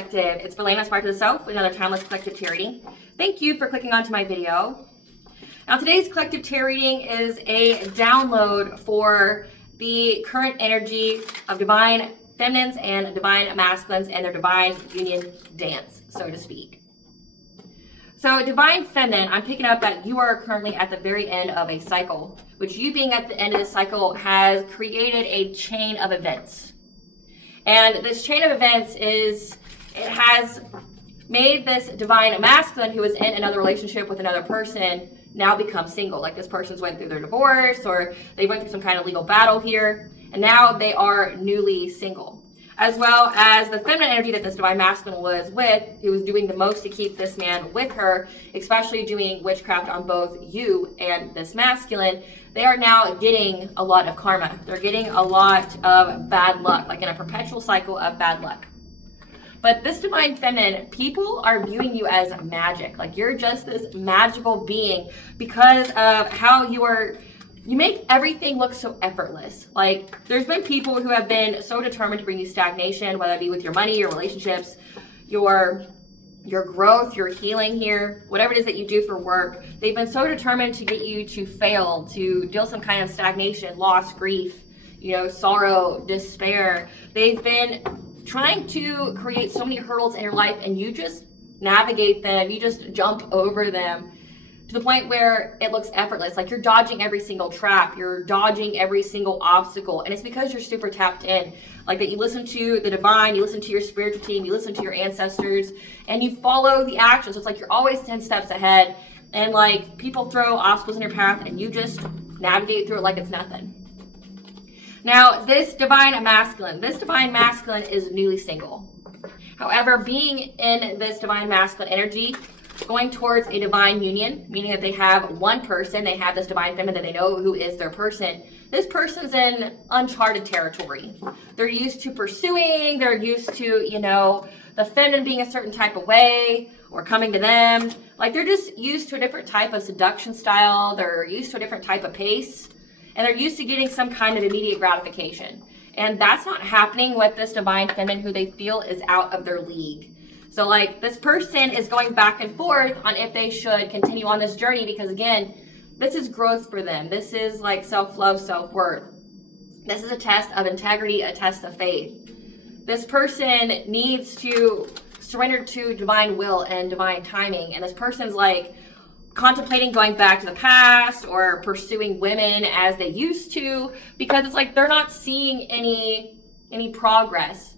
Collective. It's Belena, Spark to the Self, with another timeless collective tarot reading. Thank you for clicking onto my video. Now today's collective tarot reading is a download for the current energy of divine feminines and divine masculines and their divine union dance, so to speak. So divine feminine, I'm picking up that you are currently at the very end of a cycle, which you being at the end of this cycle has created a chain of events. And this chain of events has made this divine masculine who is in another relationship with another person now become single. Like this person's went through their divorce or they went through some kind of legal battle here, and now they are newly single. As well as the feminine energy that this divine masculine was with, who was doing the most to keep this man with her, especially doing witchcraft on both you and this masculine, they are now getting a lot of karma. They're getting a lot of bad luck, like in a perpetual cycle of bad luck. But this divine feminine, people are viewing you as magic. Like you're just this magical being because of how you make everything look so effortless. Like there's been people who have been so determined to bring you stagnation, whether it be with your money, your relationships, your growth, your healing here, whatever it is that you do for work. They've been so determined to get you to fail, to deal some kind of stagnation, loss, grief, sorrow, despair. They've been trying to create so many hurdles in your life, and you just navigate them, you just jump over them to the point where it looks effortless. Like you're dodging every single trap, you're dodging every single obstacle, and it's because you're super tapped in. Like that you listen to the divine, you listen to your spiritual team, you listen to your ancestors, and you follow the actions. So it's like you're always 10 steps ahead, and like people throw obstacles in your path and you just navigate through it like it's nothing. Now this divine masculine is newly single. However, being in this divine masculine energy, going towards a divine union, meaning that they have one person, they have this divine feminine that they know who is their person. This person's in uncharted territory. They're used to pursuing, they're used to, the feminine being a certain type of way or coming to them. Like they're just used to a different type of seduction style, they're used to a different type of pace, and they're used to getting some kind of immediate gratification. And that's not happening with this divine feminine who they feel is out of their league. So like this person is going back and forth on if they should continue on this journey because again, this is growth for them. This is like self-love, self-worth. This is a test of integrity, a test of faith. This person needs to surrender to divine will and divine timing. And this person's like contemplating going back to the past or pursuing women as they used to because it's like they're not seeing any progress.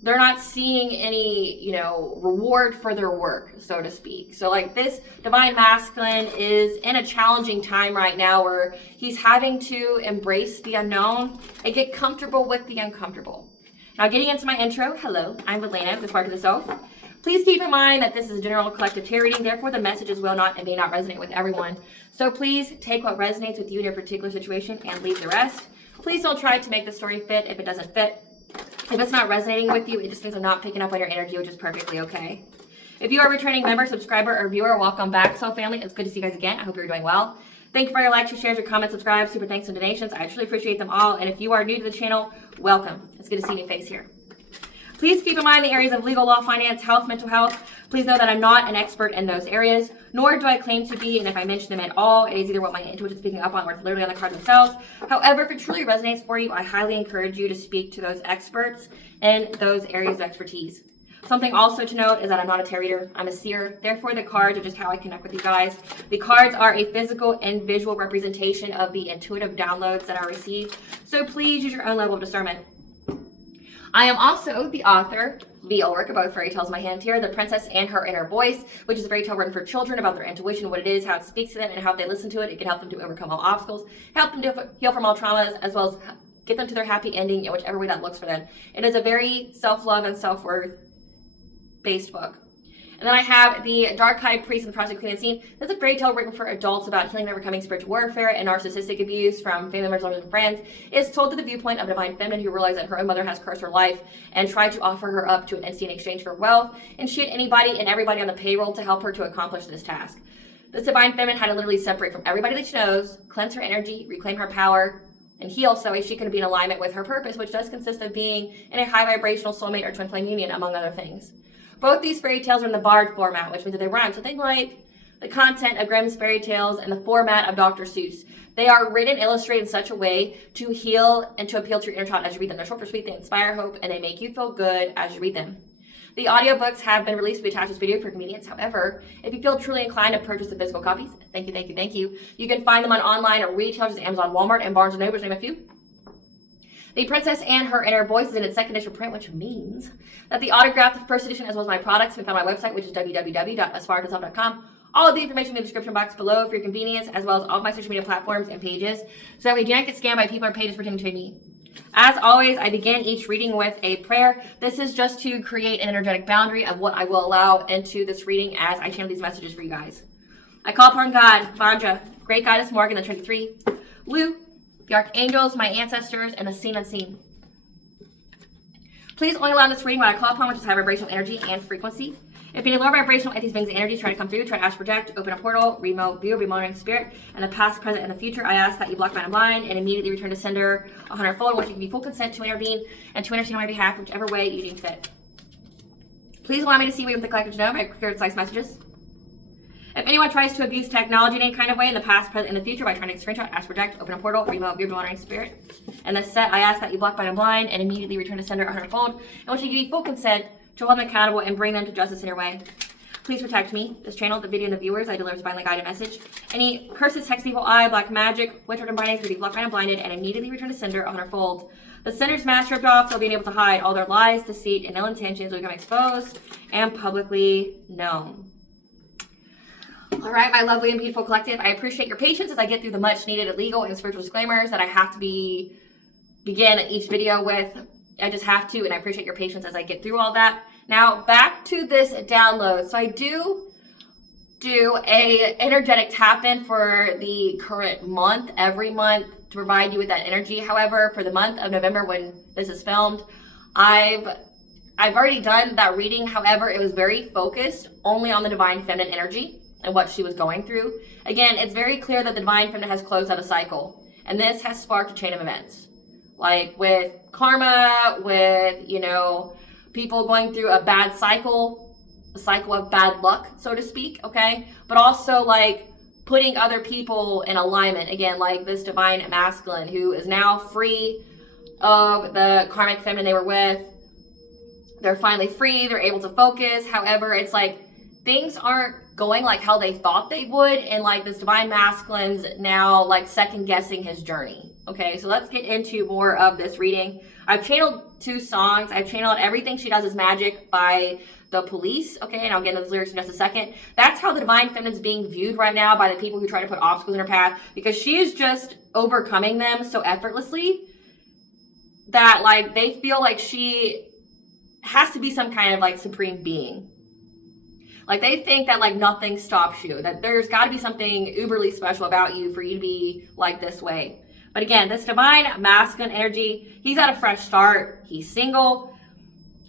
They're not seeing any, reward for their work, so to speak. So like this divine masculine is in a challenging time right now where he's having to embrace the unknown and get comfortable with the uncomfortable. Now getting into my intro, hello, I'm Belena, the Spark of the Self. Please keep in mind that this is a general collective tarot reading, therefore the messages will not and may not resonate with everyone. So please take what resonates with you in your particular situation and leave the rest. Please don't try to make the story fit if it doesn't fit. If it's not resonating with you, it just means I'm not picking up on your energy, which is perfectly okay. If you are a returning member, subscriber, or viewer, welcome back, Soul Family. It's good to see you guys again. I hope you're doing well. Thank you for your likes, your shares, your comments, subscribes, super thanks, and donations. I truly appreciate them all. And if you are new to the channel, welcome. It's good to see a new face here. Please keep in mind the areas of legal, law, finance, health, mental health. Please know that I'm not an expert in those areas, nor do I claim to be, and if I mention them at all, it is either what my intuition is picking up on or it's literally on the cards themselves. However, if it truly resonates for you, I highly encourage you to speak to those experts in those areas of expertise. Something also to note is that I'm not a tarot reader, I'm a seer. Therefore, the cards are just how I connect with you guys. The cards are a physical and visual representation of the intuitive downloads that I receive. So please use your own level of discernment. I am also the author, the work of both fairy tales in my hand here, The Princess and Her Inner Voice, which is a fairy tale written for children about their intuition, what it is, how it speaks to them, and how if they listen to it, it can help them to overcome all obstacles, help them to heal from all traumas, as well as get them to their happy ending in whichever way that looks for them. It is a very self-love and self-worth based book. And then I have the Dark High Priest and the Prostitute Queen Unseen. This is a fairy tale written for adults about healing and overcoming spiritual warfare and narcissistic abuse from family members, lovers, and friends. It's told through the viewpoint of a divine feminine who realized that her own mother has cursed her life and tried to offer her up to an entity in exchange for wealth, and she had anybody and everybody on the payroll to help her to accomplish this task. This divine feminine had to literally separate from everybody that she knows, cleanse her energy, reclaim her power, and heal so she can be in alignment with her purpose, which does consist of being in a high vibrational soulmate or twin flame union, among other things. Both these fairy tales are in the bard format, which means that they rhyme. So think like the content of Grimm's fairy tales and the format of Dr. Seuss. They are written, illustrated in such a way to heal and to appeal to your inner child as you read them. They're short, they're sweet, they inspire hope, and they make you feel good as you read them. The audiobooks have been released to be attached to this video for convenience. However, if you feel truly inclined to purchase the physical copies, thank you. You can find them on online or retailers at Amazon, Walmart, and Barnes & Noble, to name a few. The Princess and Her Inner Voice is in its second edition print, which means that the autographed first edition, as well as my products, can be found on my website, which is www.aspiraltotheself.com. All of the information in the description box below for your convenience, as well as all of my social media platforms and pages, so that we do not get scammed by people or pages pretending to be me. As always, I begin each reading with a prayer. This is just to create an energetic boundary of what I will allow into this reading as I channel these messages for you guys. I call upon God, Vanja, Great Goddess Morgan, the 23, Lu, the archangels, my ancestors, and the seen unseen. Please only allow this reading what I call upon, which is high vibrational energy and frequency. If any low vibrational entities, beings, and energies try to come through, try to ask, project, open a portal, remote, view, remoting spirit, and the past, present, and the future, I ask that you block, mind, and blind, and immediately return to sender 100-fold, which you give me full consent to intervene and to intercede on my behalf, whichever way you deem fit. Please allow me to see what you want the collective to know by clear, concise messages. If anyone tries to abuse technology in any kind of way in the past, present, and the future by trying to screenshot, ask, project, open a portal, remote, view, monitoring spirit, and the set, I ask that you block, mind, and blind, and immediately return to sender 100-fold, and which you give me full consent to hold them accountable and bring them to justice in your way. Please protect me, this channel, the video, and the viewers. I deliver divinely guided message. Any curses, hex, evil eye, black magic, witchcraft, and bindings will be blocked, and blinded, and immediately return to sender 100-fold. The sender's mask ripped off, so being able to hide all their lies, deceit, and ill intentions will become exposed and publicly known. All right, my lovely and beautiful collective, I appreciate your patience as I get through the much needed legal and spiritual disclaimers that I have to begin each video with. I just have to, and I appreciate your patience as I get through all that. Now, back to this download. So I do a energetic tap-in for the current month, every month, to provide you with that energy. However, for the month of November, when this is filmed, I've already done that reading. However, it was very focused only on the divine feminine energy and what she was going through. Again, it's very clear that the divine feminine has closed out a cycle, and this has sparked a chain of events. Like with karma, with, people going through a bad cycle, a cycle of bad luck, so to speak, okay? But also like putting other people in alignment. Again, like this divine masculine who is now free of the karmic feminine they were with. They're finally free, they're able to focus. However, it's like things aren't going like how they thought they would, and like this divine masculine's now like second guessing his journey. Okay, so let's get into more of this reading. I've channeled 2 songs. I've channeled Everything She Does Is Magic by The Police. Okay, and I'll get into those lyrics in just a second. That's how the divine feminine is being viewed right now by the people who try to put obstacles in her path, because she is just overcoming them so effortlessly that like they feel like she has to be some kind of like supreme being. Like they think that like nothing stops you, that there's got to be something uberly special about you for you to be like this way. But again, this divine masculine energy, he's at a fresh start. He's single,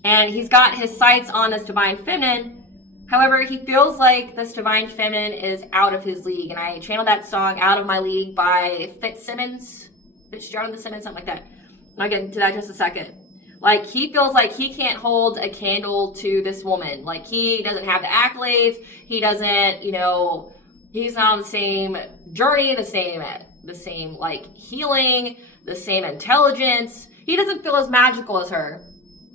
and he's got his sights on this divine feminine. However, he feels like this divine feminine is out of his league. And I channeled that song Out of My League by Fitzgerald, something like that. And I'll get into that in just a second. Like, he feels like he can't hold a candle to this woman. Like, he doesn't have the accolades. He doesn't, he's not on the same journey, the same like healing, the same intelligence. He doesn't feel as magical as her.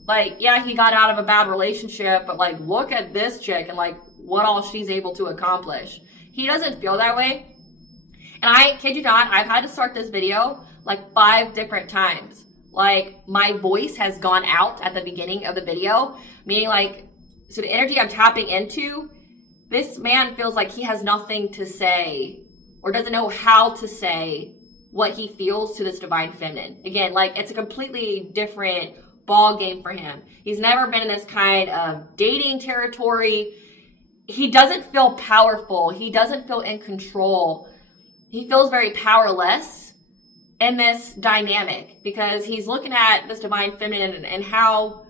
Like, yeah, he got out of a bad relationship, but like, look at this chick and like what all she's able to accomplish. He doesn't feel that way. And I kid you not, I've had to start this video like 5 different times. Like, my voice has gone out at the beginning of the video, meaning like, so the energy I'm tapping into, this man feels like he has nothing to say or doesn't know how to say what he feels to this divine feminine. Again, like, it's a completely different ball game for him. He's never been in this kind of dating territory. He doesn't feel powerful. He doesn't feel in control. He feels very powerless in this dynamic because he's looking at this divine feminine and how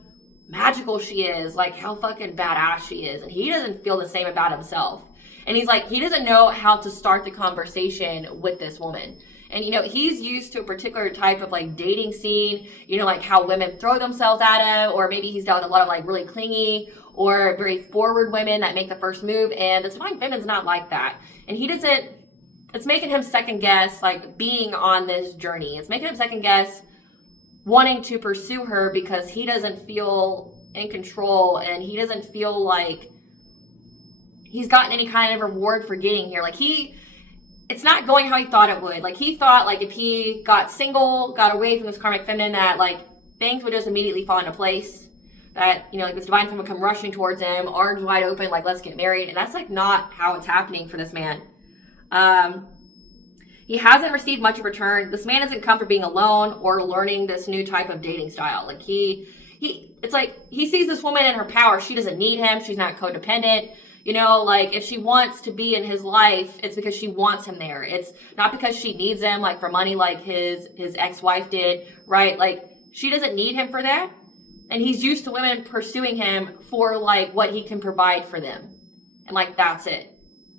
magical she is, like how fucking badass she is. And he doesn't feel the same about himself. And he's like, he doesn't know how to start the conversation with this woman. And, you know, he's used to a particular type of like dating scene, you know, like how women throw themselves at him, or maybe he's dealt with a lot of like really clingy or very forward women that make the first move. And the divine feminine's not like that. And he doesn't, it's making him second guess like being on this journey. It's making him second guess wanting to pursue her because he doesn't feel in control, and he doesn't feel like he's gotten any kind of reward for getting here. Like it's not going how he thought it would. Like he thought like if he got single, got away from this karmic feminine, that like things would just immediately fall into place. That, you know, like this divine feminine would come rushing towards him, arms wide open, like let's get married. And that's like not how it's happening for this man. He hasn't received much in return. This man isn't comfortable being alone or learning this new type of dating style. Like it's like he sees this woman in her power. She doesn't need him. She's not codependent. You know, like if she wants to be in his life, it's because she wants him there. It's not because she needs him like for money like his ex-wife did, right? Like she doesn't need him for that. And he's used to women pursuing him for like what he can provide for them. And like that's it.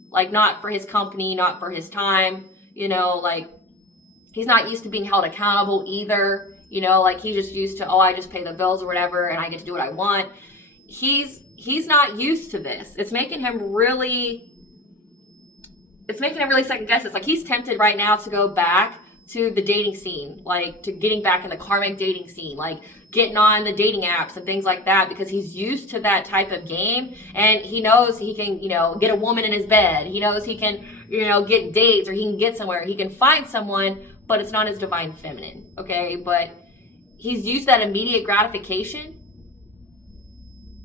Like not for his company, not for his time. You know, like he's not used to being held accountable either. You know, like he's just used to, oh, I just pay the bills or whatever and I get to do what I want. He's not used to this. It's making him really second guess. It's like he's tempted right now to go back to the dating scene, like to getting back in the karmic dating scene, like getting on the dating apps and things like that, because he's used to that type of game, and he knows he can, you know, get a woman in his bed. He knows he can, you know, get dates, or he can get somewhere. He can find someone, but it's not his divine feminine, okay? But he's used that immediate gratification,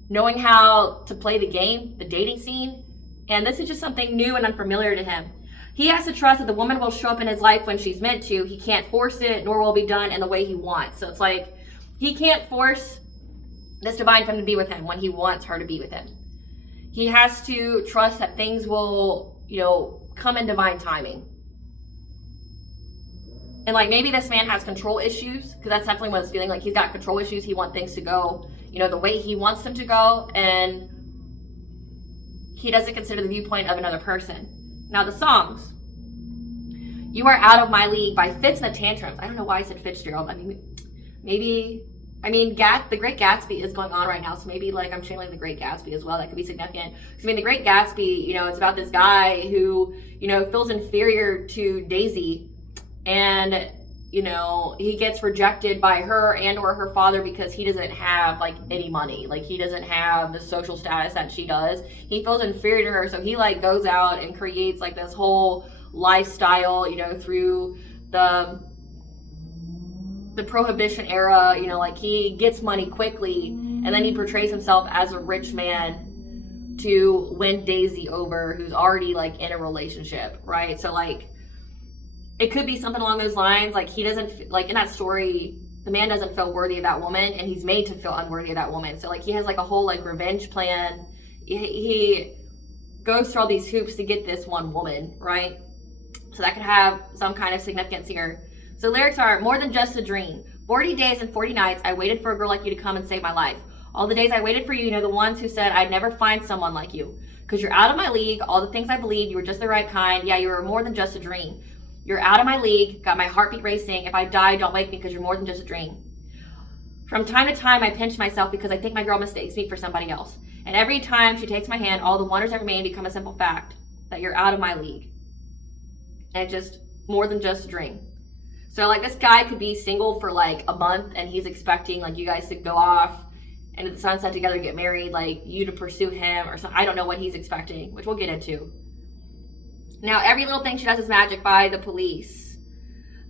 knowing how to play the game, the dating scene, and this is just something new and unfamiliar to him. He has to trust that the woman will show up in his life when she's meant to. He can't force it, nor will it be done in the way he wants. So it's like he can't force this divine feminine to be with him when he wants her to be with him. He has to trust that things will, you know, come in divine timing. And like maybe this man has control issues, because that's definitely what it's feeling like. He's got control issues. He wants things to go, you know, the way he wants them to go, and he doesn't consider the viewpoint of another person. Now the songs. You Are Out of My League by Fitz and the Tantrums. I don't know why I said Fitzgerald. I mean, maybe, The Great Gatsby is going on right now, so maybe like I'm channeling The Great Gatsby as well. That could be significant. Because I mean, The Great Gatsby, you know, it's about this guy who, you know, feels inferior to Daisy, and you know, he gets rejected by her and or her father because he doesn't have like any money. Like he doesn't have the social status that she does. He feels inferior to her, so he like goes out and creates like this whole lifestyle, you know, through the prohibition era. You know, like he gets money quickly, and then he portrays himself as a rich man to win Daisy over, who's already like in a relationship, right? So like it could be something along those lines. Like he doesn't, like in that story, the man doesn't feel worthy of that woman, and he's made to feel unworthy of that woman. So like he has like a whole like revenge plan. He goes through all these hoops to get this one woman, right? So that could have some kind of significance here. So lyrics are, more than just a dream. 40 days and 40 nights, I waited for a girl like you to come and save my life. All the days I waited for you, you know, the ones who said I'd never find someone like you. Because you're out of my league, all the things I believed, you were just the right kind. Yeah, you were more than just a dream. You're out of my league, got my heartbeat racing. If I die, don't wake me because you're more than just a dream. From time to time, I pinch myself because I think my girl mistakes me for somebody else. And every time she takes my hand, all the wonders that remain become a simple fact that you're out of my league. And it's just more than just a dream. So like this guy could be single for like a month, and he's expecting like you guys to go off and at the sunset together, get married, like you to pursue him or something. I don't know what he's expecting, which we'll get into. Now, Every Little Thing She Does Is Magic by The Police.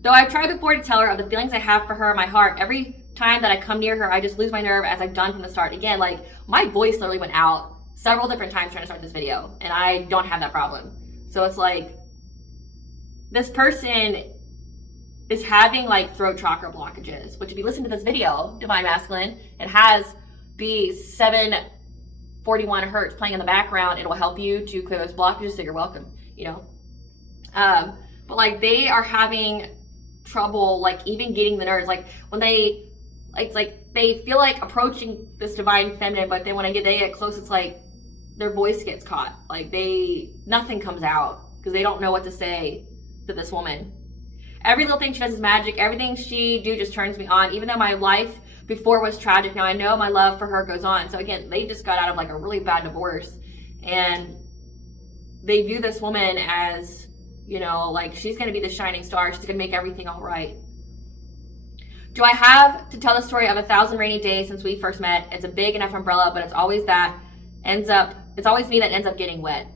Though I've tried before to tell her of the feelings I have for her in my heart, every time that I come near her, I just lose my nerve, as I've done from the start. Again, like my voice literally went out several different times trying to start this video, and I don't have that problem. So it's like this person is having like throat chakra blockages, which if you listen to this video, Divine Masculine, it has the 741 hertz playing in the background. It'll help you to clear those blockages, so you're welcome. You know, but like they are having trouble like even getting the nerves, like when they it's like they feel like approaching this divine feminine, but then when they get close, it's like their voice gets caught, like nothing comes out because they don't know what to say to this woman. Every little thing she does is magic. Everything she do just turns me on. Even though my life before was tragic, now I know my love for her goes on. So again, they just got out of like a really bad divorce, and they view this woman as, you know, like she's going to be the shining star. She's going to make everything all right. Do I have to tell the story of 1,000 rainy days since we first met? It's a big enough umbrella, but it's always it's always me that ends up getting wet.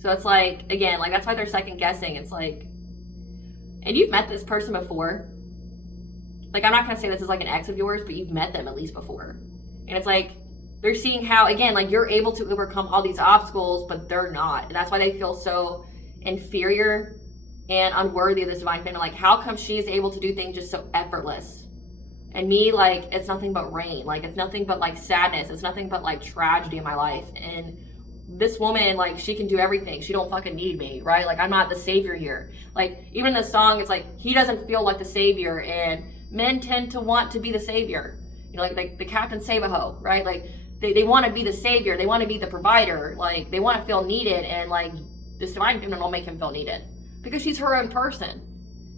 So it's like, again, like that's why they're second guessing. It's like, and you've met this person before. Like, I'm not going to say this is like an ex of yours, but you've met them at least before. And it's like, they're seeing how, again, like you're able to overcome all these obstacles, but they're not. And that's why they feel so inferior and unworthy of this divine feminine. Like, how come she's able to do things just so effortless? And me, like, it's nothing but rain. Like, it's nothing but like sadness. It's nothing but like tragedy in my life. And this woman, like, she can do everything. She don't fucking need me, right? Like, I'm not the savior here. Like, even in the song, it's like, he doesn't feel like the savior, and men tend to want to be the savior. You know, like the Captain Save-A-Ho, right? Like, they want to be the savior. They want to be the provider. Like, they want to feel needed, and like, this divine feminine will make him feel needed. Because she's her own person.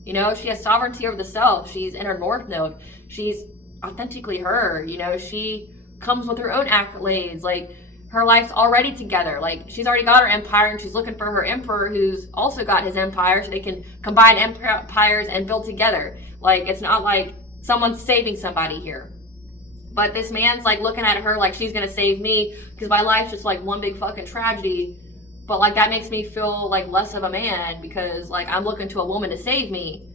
You know, she has sovereignty over the self. She's in her north node. She's authentically her. You know, she comes with her own accolades. Like, her life's already together. Like, she's already got her empire, and she's looking for her emperor who's also got his empire, so they can combine empires and build together. Like, it's not like someone's saving somebody here. But this man's like looking at her like she's gonna save me because my life's just like one big fucking tragedy. But like, that makes me feel like less of a man because like I'm looking to a woman to save me,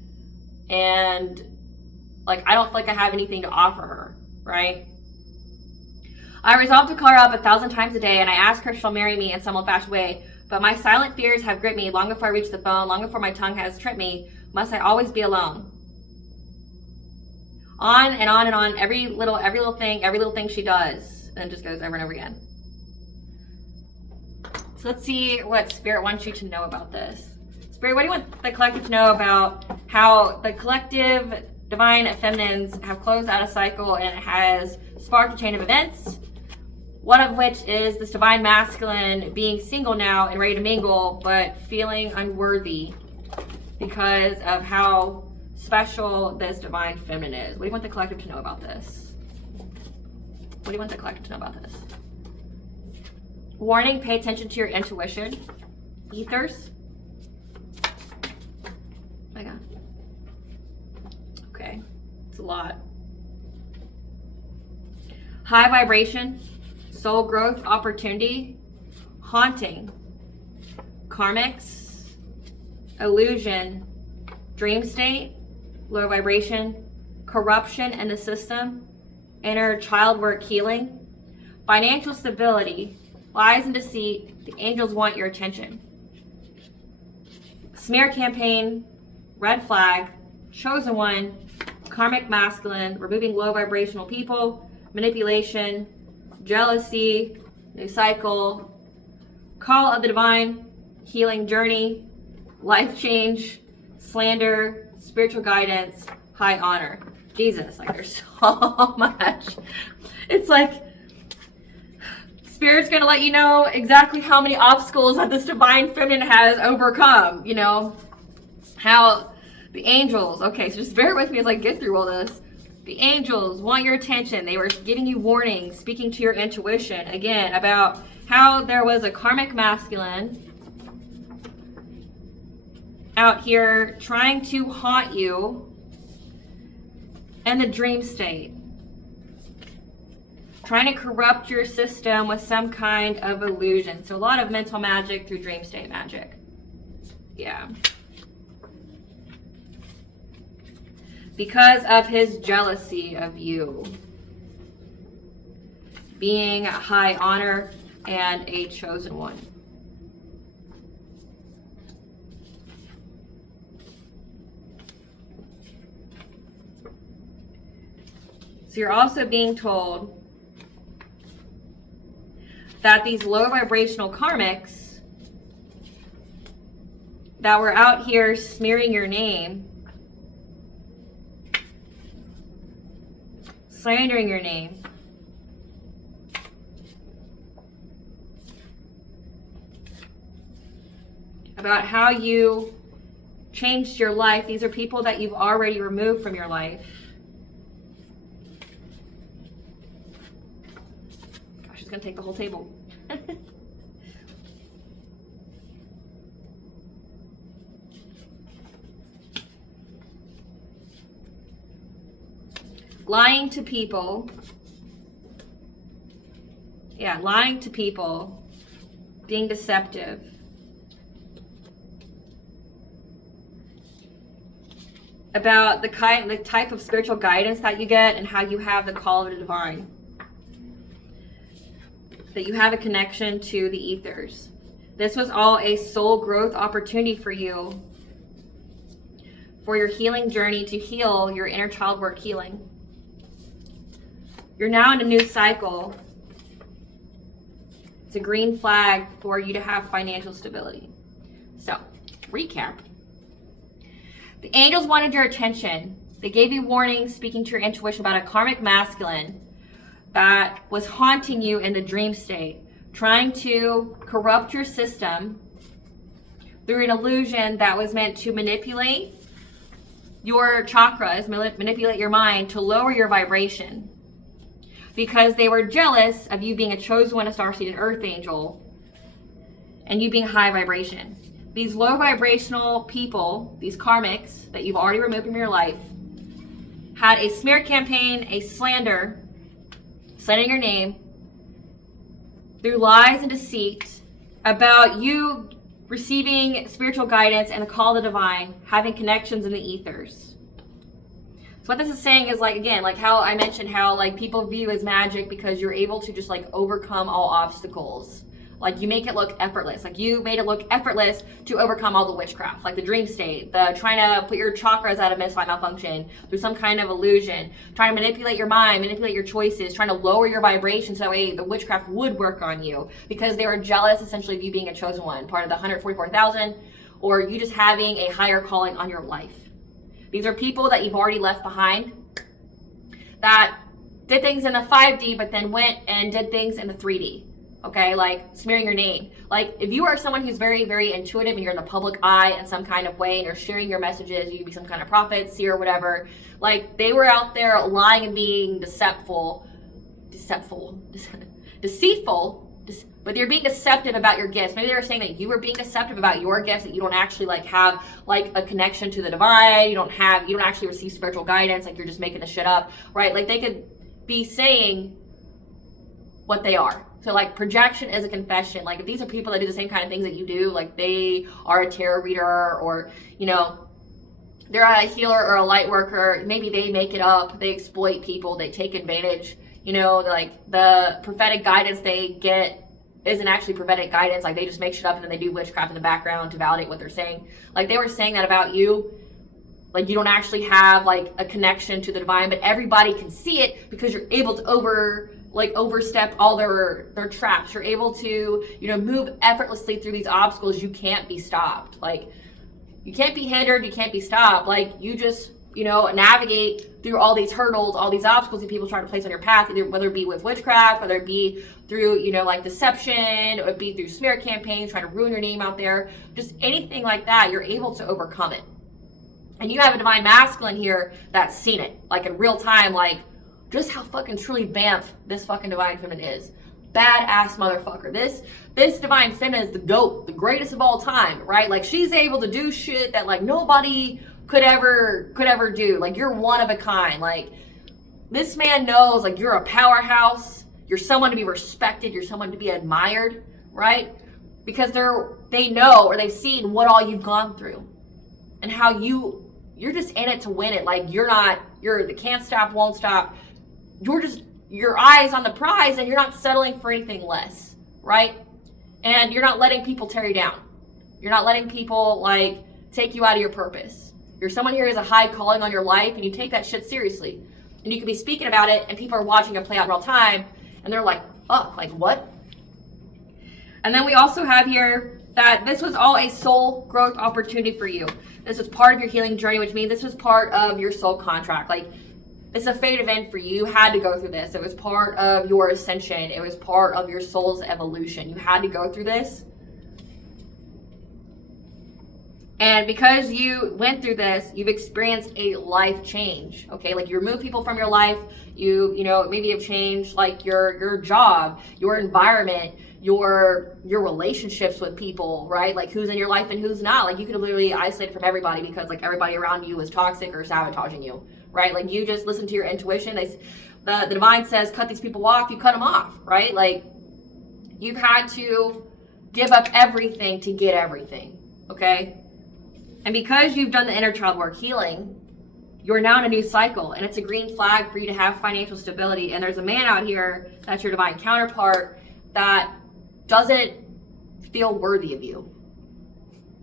and like I don't feel like I have anything to offer her, right? I resolve to call her up 1,000 times a day, and I ask her if she'll marry me in some old-fashioned way. But my silent fears have gripped me long before I reach the phone, long before my tongue has tripped me. Must I always be alone? On and on and on. Every little thing she does, and it just goes over and over again. So let's see what Spirit wants you to know about this. Spirit, what do you want the collective to know about how the collective divine feminines have closed out a cycle and it has sparked a chain of events? One of which is this divine masculine being single now and ready to mingle, but feeling unworthy because of how special this divine feminine is. What do you want the collective to know about this? What do you want the collective to know about this? Warning, pay attention to your intuition. Ethers. Oh my God. Okay, it's a lot. High vibration, soul growth, opportunity, haunting, karmics, illusion, dream state, low vibration, corruption in the system, inner child work healing, financial stability, lies and deceit. The angels want your attention. Smear campaign, red flag, chosen one, karmic masculine, removing low vibrational people, manipulation, jealousy, new cycle, call of the divine, healing journey, life change, slander, spiritual guidance, high honor. Jesus, like there's so much. It's like Spirit's gonna let you know exactly how many obstacles that this divine feminine has overcome, you know, how the angels, okay, so just bear with me as I get through all this. The angels want your attention. They were giving you warnings, speaking to your intuition, again, about how there was a karmic masculine out here trying to haunt you in the dream state. Trying to corrupt your system with some kind of illusion. So a lot of mental magic through dream state magic. Yeah. Because of his jealousy of you. Being high honor and a chosen one. So you're also being told that these low vibrational karmics that were out here smearing your name, slandering your name, about how you changed your life. These are people that you've already removed from your life. Gosh, it's going to take the whole table. Lying to people. Yeah, lying to people. Being deceptive. About the type of spiritual guidance that you get and how you have the call of the divine. That you have a connection to the ethers. This was all a soul growth opportunity for you. For your healing journey to heal your inner child work healing. You're now in a new cycle. It's a green flag for you to have financial stability. So, recap. The angels wanted your attention. They gave you warnings, speaking to your intuition about a karmic masculine that was haunting you in the dream state, trying to corrupt your system through an illusion that was meant to manipulate your chakras, manipulate your mind to lower your vibration. Because they were jealous of you being a chosen one, a star-seeded earth angel, and you being high vibration. These low vibrational people, these karmics that you've already removed from your life, had a smear campaign, a slander, slandering your name, through lies and deceit, about you receiving spiritual guidance and the call of the divine, having connections in the ethers. So what this is saying is, like, again, like how I mentioned how like people view as magic because you're able to just like overcome all obstacles. Like you make it look effortless. Like you made it look effortless to overcome all the witchcraft, like the dream state, the trying to put your chakras out of malfunction through some kind of illusion, trying to manipulate your mind, manipulate your choices, trying to lower your vibration so that way the witchcraft would work on you because they were jealous essentially of you being a chosen one, part of the 144,000, or you just having a higher calling on your life. These are people that you've already left behind that did things in the 5D, but then went and did things in the 3D. Okay, like smearing your name. Like if you are someone who's very, very intuitive and you're in the public eye in some kind of way and you're sharing your messages, you could be some kind of prophet, seer, whatever. Like they were out there lying and being deceitful, but they're being deceptive about your gifts. Maybe they were saying that you were being deceptive about your gifts, that you don't actually like have like a connection to the divine. You don't actually receive spiritual guidance. Like you're just making the shit up, right? Like they could be saying what they are. So like projection is a confession. Like if these are people that do the same kind of things that you do, like they are a tarot reader or, you know, they're a healer or a light worker. Maybe they make it up. They exploit people. They take advantage. You know, like the prophetic guidance they get isn't actually prophetic guidance. Like they just make shit up and then they do witchcraft in the background to validate what they're saying. Like they were saying that about you. Like you don't actually have like a connection to the divine, but everybody can see it because you're able to overstep all their traps. You're able to, you know, move effortlessly through these obstacles. You can't be stopped. Like you can't be hindered. You can't be stopped. Like you just, you know, navigate through all these hurdles, all these obstacles that people try to place on your path, either whether it be with witchcraft, whether it be through, you know, like deception, it would be through smear campaigns, trying to ruin your name out there, just anything like that, you're able to overcome it. And you have a divine masculine here that's seen it, like in real time, like just how fucking truly bamf this fucking divine feminine is. Badass motherfucker. This divine feminine is the GOAT, the greatest of all time, right? Like she's able to do shit that like nobody could ever do. Like you're one of a kind. Like this man knows like you're a powerhouse. You're someone to be respected. You're someone to be admired, right? Because they know or they've seen what all you've gone through and how you're just in it to win it. Like you're the can't stop, won't stop. You're just your eyes on the prize and you're not settling for anything less, right? And you're not letting people tear you down. You're not letting people like take you out of your purpose. You're someone here who has a high calling on your life and you take that shit seriously. And you can be speaking about it and people are watching it play out in real time and they're like, oh, like what? And then we also have here that this was all a soul growth opportunity for you. This was part of your healing journey, which means this was part of your soul contract. Like it's a fate event for you. You had to go through this. It was part of your ascension. It was part of your soul's evolution. You had to go through this. And because you went through this, you've experienced a life change, okay? Like you remove people from your life, you know, maybe have changed like your job, your environment, your relationships with people, right? Like who's in your life and who's not. Like you could have literally isolated from everybody because like everybody around you was toxic or sabotaging you, right? Like you just listen to your intuition. The divine says, cut these people off, you cut them off, right? Like you've had to give up everything to get everything, okay? And because you've done the inner child work healing, you're now in a new cycle, and it's a green flag for you to have financial stability. And there's a man out here that's your divine counterpart that doesn't feel worthy of you.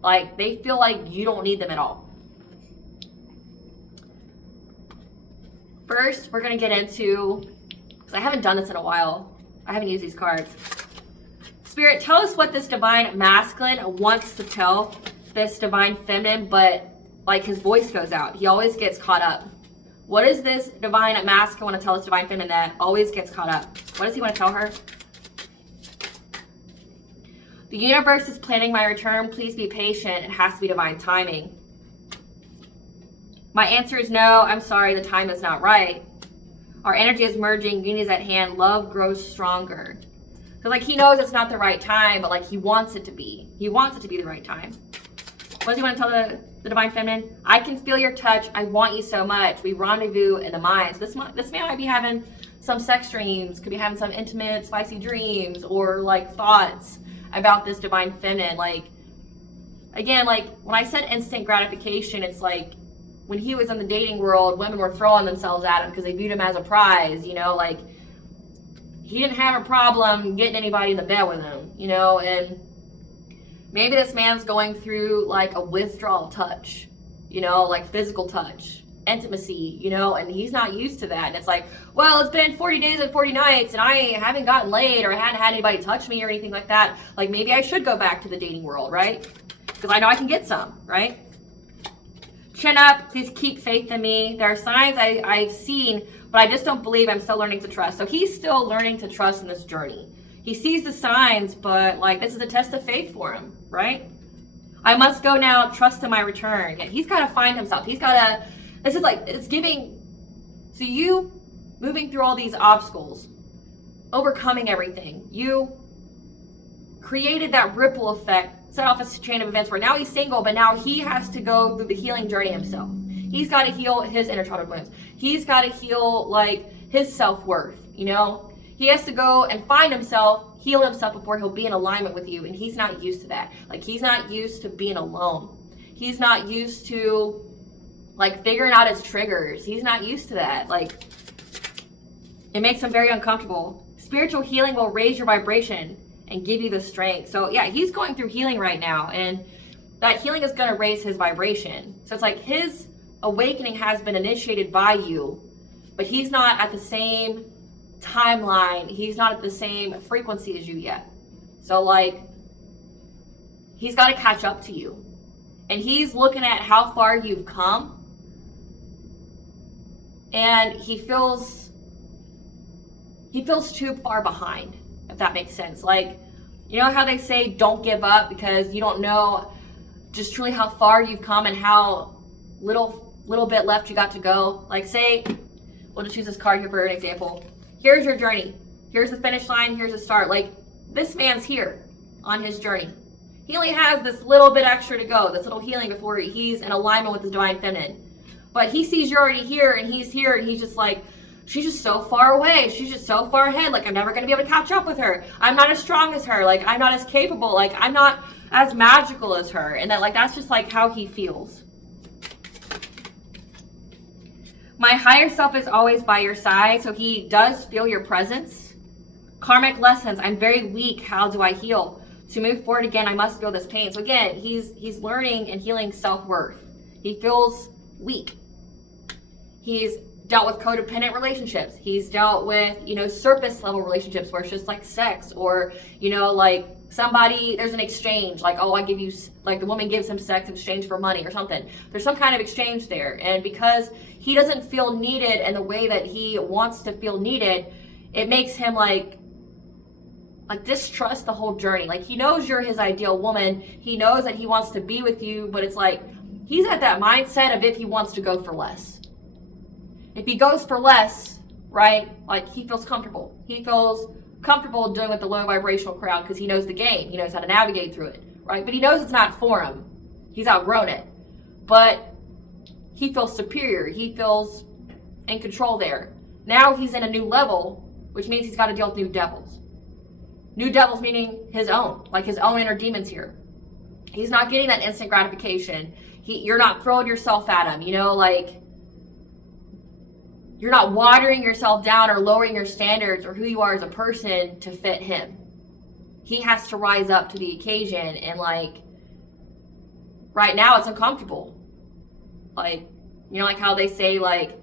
Like they feel like you don't need them at all. First, we're going to get into, because I haven't done this in a while, I haven't used these cards. Spirit, tell us what this divine masculine wants to tell this divine feminine, but like his voice goes out. He always gets caught up. What does this divine masculine want to tell this divine feminine that always gets caught up? What does he want to tell her? The universe is planning my return. Please be patient. It has to be divine timing. My answer is no. I'm sorry. The time is not right. Our energy is merging. Unity is at hand. Love grows stronger. Because like he knows it's not the right time, but like he wants it to be. He wants it to be the right time. What does he want to tell the divine feminine? I can feel your touch. I want you so much. We rendezvous in the mind. So this man might be having some sex dreams, could be having some intimate, spicy dreams, or like thoughts about this divine feminine. Like, again, like when I said instant gratification, it's like when he was in the dating world, women were throwing themselves at him because they viewed him as a prize, you know, like he didn't have a problem getting anybody in the bed with him, you know, and maybe this man's going through like a withdrawal touch, you know, like physical touch, intimacy, you know, and he's not used to that. And it's like, well, it's been 40 days and 40 nights and I haven't gotten laid or I hadn't had anybody touch me or anything like that. Like maybe I should go back to the dating world, right? Because I know I can get some, right? Chin up, please keep faith in me. There are signs I've seen, but I just don't believe. I'm still learning to trust. So he's still learning to trust in this journey. He sees the signs, but like this is a test of faith for him, right? I must go now, trust in my return. Yeah, he's got to find himself. He's got to, this is like, it's giving, so you moving through all these obstacles, overcoming everything, you created that ripple effect, set off a chain of events where now he's single, but now he has to go through the healing journey himself. He's got to heal his inner childhood wounds. He's got to heal like his self-worth, you know? He has to go and find himself, heal himself before he'll be in alignment with you. And he's not used to that. Like he's not used to being alone. He's not used to like figuring out his triggers. He's not used to that. Like it makes him very uncomfortable. Spiritual healing will raise your vibration and give you the strength. So yeah, he's going through healing right now. And that healing is going to raise his vibration. So it's like his awakening has been initiated by you, but he's not at the same timeline, he's not at the same frequency as you yet. So like he's got to catch up to you, and he's looking at how far you've come, and he feels too far behind, if that makes sense. Like, you know how they say don't give up because you don't know just truly how far you've come and how little bit left you got to go. Like say, we'll just use this card here for an example. Here's your journey. Here's the finish line. Here's the start. Like this man's here on his journey. He only has this little bit extra to go, this little healing before he's in alignment with the divine feminine. But he sees you're already here and he's here and he's just like, she's just so far away. She's just so far ahead. Like I'm never going to be able to catch up with her. I'm not as strong as her. Like I'm not as capable. Like I'm not as magical as her. And that like that's just like how he feels. My higher self is always by your side, so he does feel your presence. Karmic lessons, I'm very weak, how do I heal? To move forward again, I must feel this pain. So again, he's learning and healing self-worth. He feels weak. He's dealt with codependent relationships. He's dealt with, you know, surface level relationships where it's just like sex or, you know, like somebody, there's an exchange, like, oh, I give you, like the woman gives him sex in exchange for money or something. There's some kind of exchange there. And because he doesn't feel needed in the way that he wants to feel needed, it makes him like like distrust the whole journey. Like he knows you're his ideal woman. He knows that he wants to be with you, but it's like he's at that mindset of if he wants to go for less. If he goes for less, right? Like he feels comfortable. He feels comfortable doing with the low vibrational crowd because he knows the game. He knows how to navigate through it, right? But he knows it's not for him. He's outgrown it. But he feels superior. He feels in control there. Now he's in a new level, which means he's got to deal with new devils. New devils meaning his own, like his own inner demons here. He's not getting that instant gratification. You're not throwing yourself at him, you know, like you're not watering yourself down or lowering your standards or who you are as a person to fit him. He has to rise up to the occasion, and like right now it's uncomfortable. Like, you know, like how they say like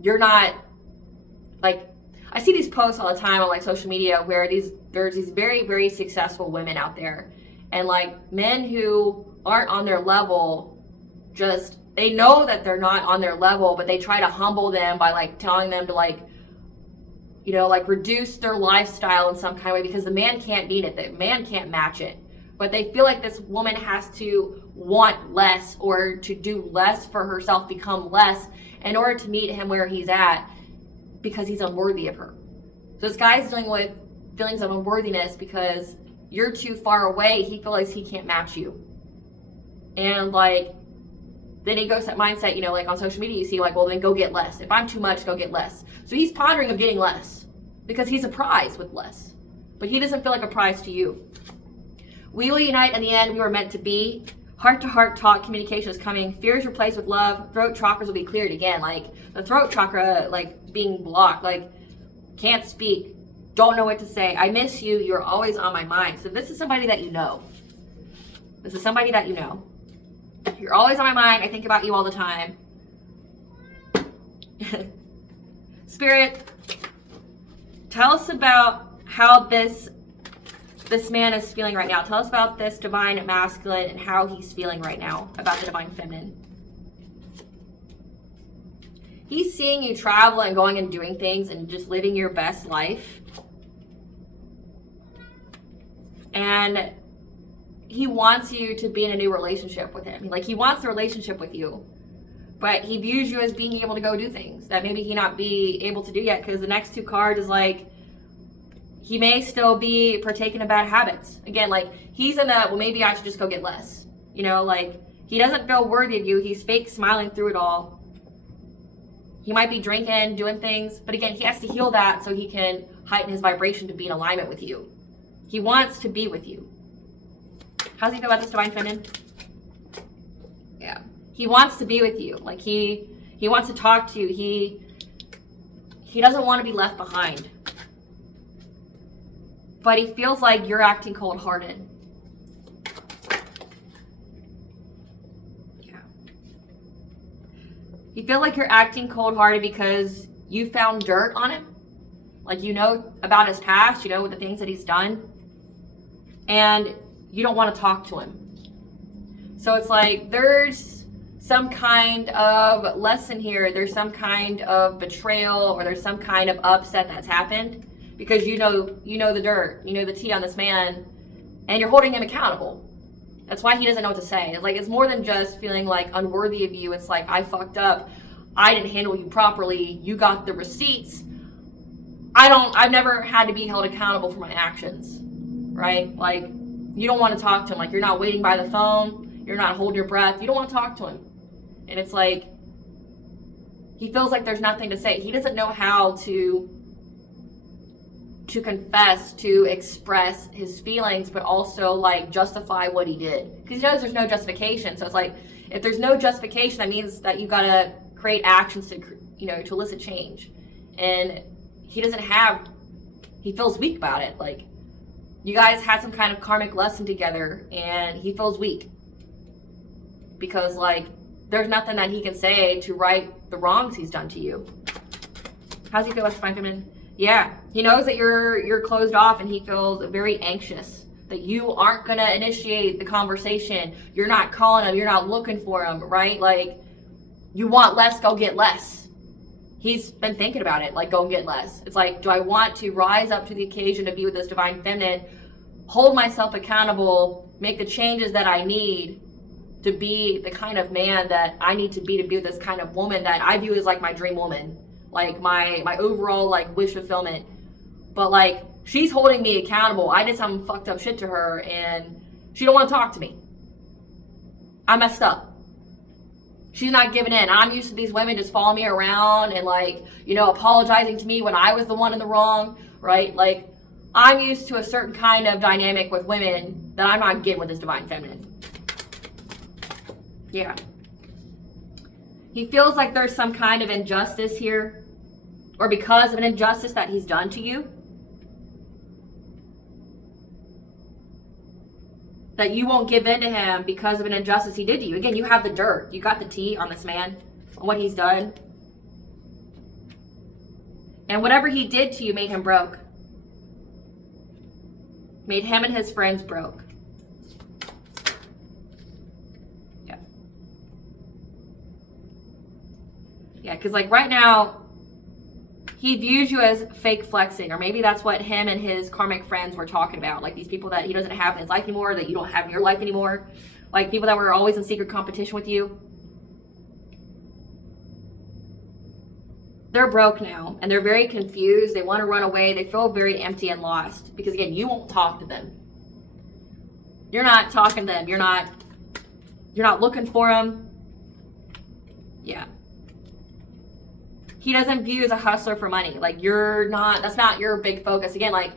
you're not, like I see these posts all the time on like social media where there's these very, very successful women out there, and like men who aren't on their level, just they know that they're not on their level, but they try to humble them by like telling them to like, you know, like reduce their lifestyle in some kind of way because the man can't beat it, the man can't match it. But they feel like this woman has to want less or to do less for herself, become less in order to meet him where he's at because he's unworthy of her. So this guy's dealing with feelings of unworthiness because you're too far away. He feels like he can't match you. And like, then he goes to that mindset, you know, like on social media, you see like, well, then go get less. If I'm too much, go get less. So he's pondering of getting less because he's a prize with less, but he doesn't feel like a prize to you. We will unite in the end. We were meant to be. Heart-to-heart talk, communication is coming. Fear is replaced with love. Throat chakras will be cleared again. Like the throat chakra, like being blocked, like can't speak, don't know what to say. I miss you. You're always on my mind. So this is somebody that you know. This is somebody that you know. You're always on my mind. I think about you all the time. Spirit, tell us about how this man is feeling right now. Tell us about this divine masculine and how he's feeling right now about the divine feminine. He's seeing you travel and going and doing things and just living your best life. And he wants you to be in a new relationship with him. Like he wants a relationship with you, but he views you as being able to go do things that maybe he not be able to do yet, because the next two cards is like, he may still be partaking in bad habits. Again, like he's in the, well, maybe I should just go get less. You know, like he doesn't feel worthy of you. He's fake smiling through it all. He might be drinking, doing things, but again, he has to heal that so he can heighten his vibration to be in alignment with you. He wants to be with you. How's he feel about this divine feminine? Yeah. He wants to be with you. Like he wants to talk to you. He doesn't want to be left behind. But he feels like you're acting cold-hearted. Yeah. You feel like you're acting cold-hearted because you found dirt on him. Like you know about his past, you know the things that he's done. And you don't want to talk to him. So it's like there's some kind of lesson here. There's some kind of betrayal, or there's some kind of upset that's happened because you know the dirt, you know the tea on this man, and you're holding him accountable. That's why he doesn't know what to say. It's like it's more than just feeling like unworthy of you. It's like I fucked up. I didn't handle you properly. You got the receipts. I've never had to be held accountable for my actions, right? Like you don't want to talk to him. Like you're not waiting by the phone. You're not holding your breath. You don't want to talk to him. And it's like, he feels like there's nothing to say. He doesn't know how to confess, to express his feelings, but also like justify what he did. Because he knows there's no justification. So it's like, if there's no justification, that means that you got to create actions to, you know, to elicit change. And he feels weak about it. Like, you guys had some kind of karmic lesson together, and he feels weak. Because, like, there's nothing that he can say to right the wrongs he's done to you. How's he feel about divine feminine? Yeah, he knows that you're closed off, and he feels very anxious that you aren't going to initiate the conversation. You're not calling him. You're not looking for him, right? Like, you want less, go get less. he's been thinking about it, like going get less. It's like, do I want to rise up to the occasion to be with this divine feminine, hold myself accountable, make the changes that I need to be the kind of man that I need to be with this kind of woman that I view as like my dream woman, like my overall like wish fulfillment. But like, she's holding me accountable. I did some fucked up shit to her and she don't want to talk to me. I messed up. She's not giving in. I'm used to these women just following me around and like, you know, apologizing to me when I was the one in the wrong, right? Like, I'm used to a certain kind of dynamic with women that I'm not getting with this divine feminine. Yeah. He feels like there's some kind of injustice here, or because of an injustice that he's done to you, that you won't give in to him because of an injustice he did to you. Again, you have the dirt. You got the tea on this man, on what he's done. And whatever he did to you made him broke. Made him and his friends broke. Yeah. Yeah, because like right now, he views you as fake flexing, or maybe that's what him and his karmic friends were talking about. Like these people that he doesn't have in his life anymore, that you don't have in your life anymore. Like people that were always in secret competition with you. They're broke now, and they're very confused. They want to run away. They feel very empty and lost. Because again, you won't talk to them. You're not talking to them. You're not looking for them. Yeah. He doesn't view you as a hustler for money. Like that's not your big focus. Again, like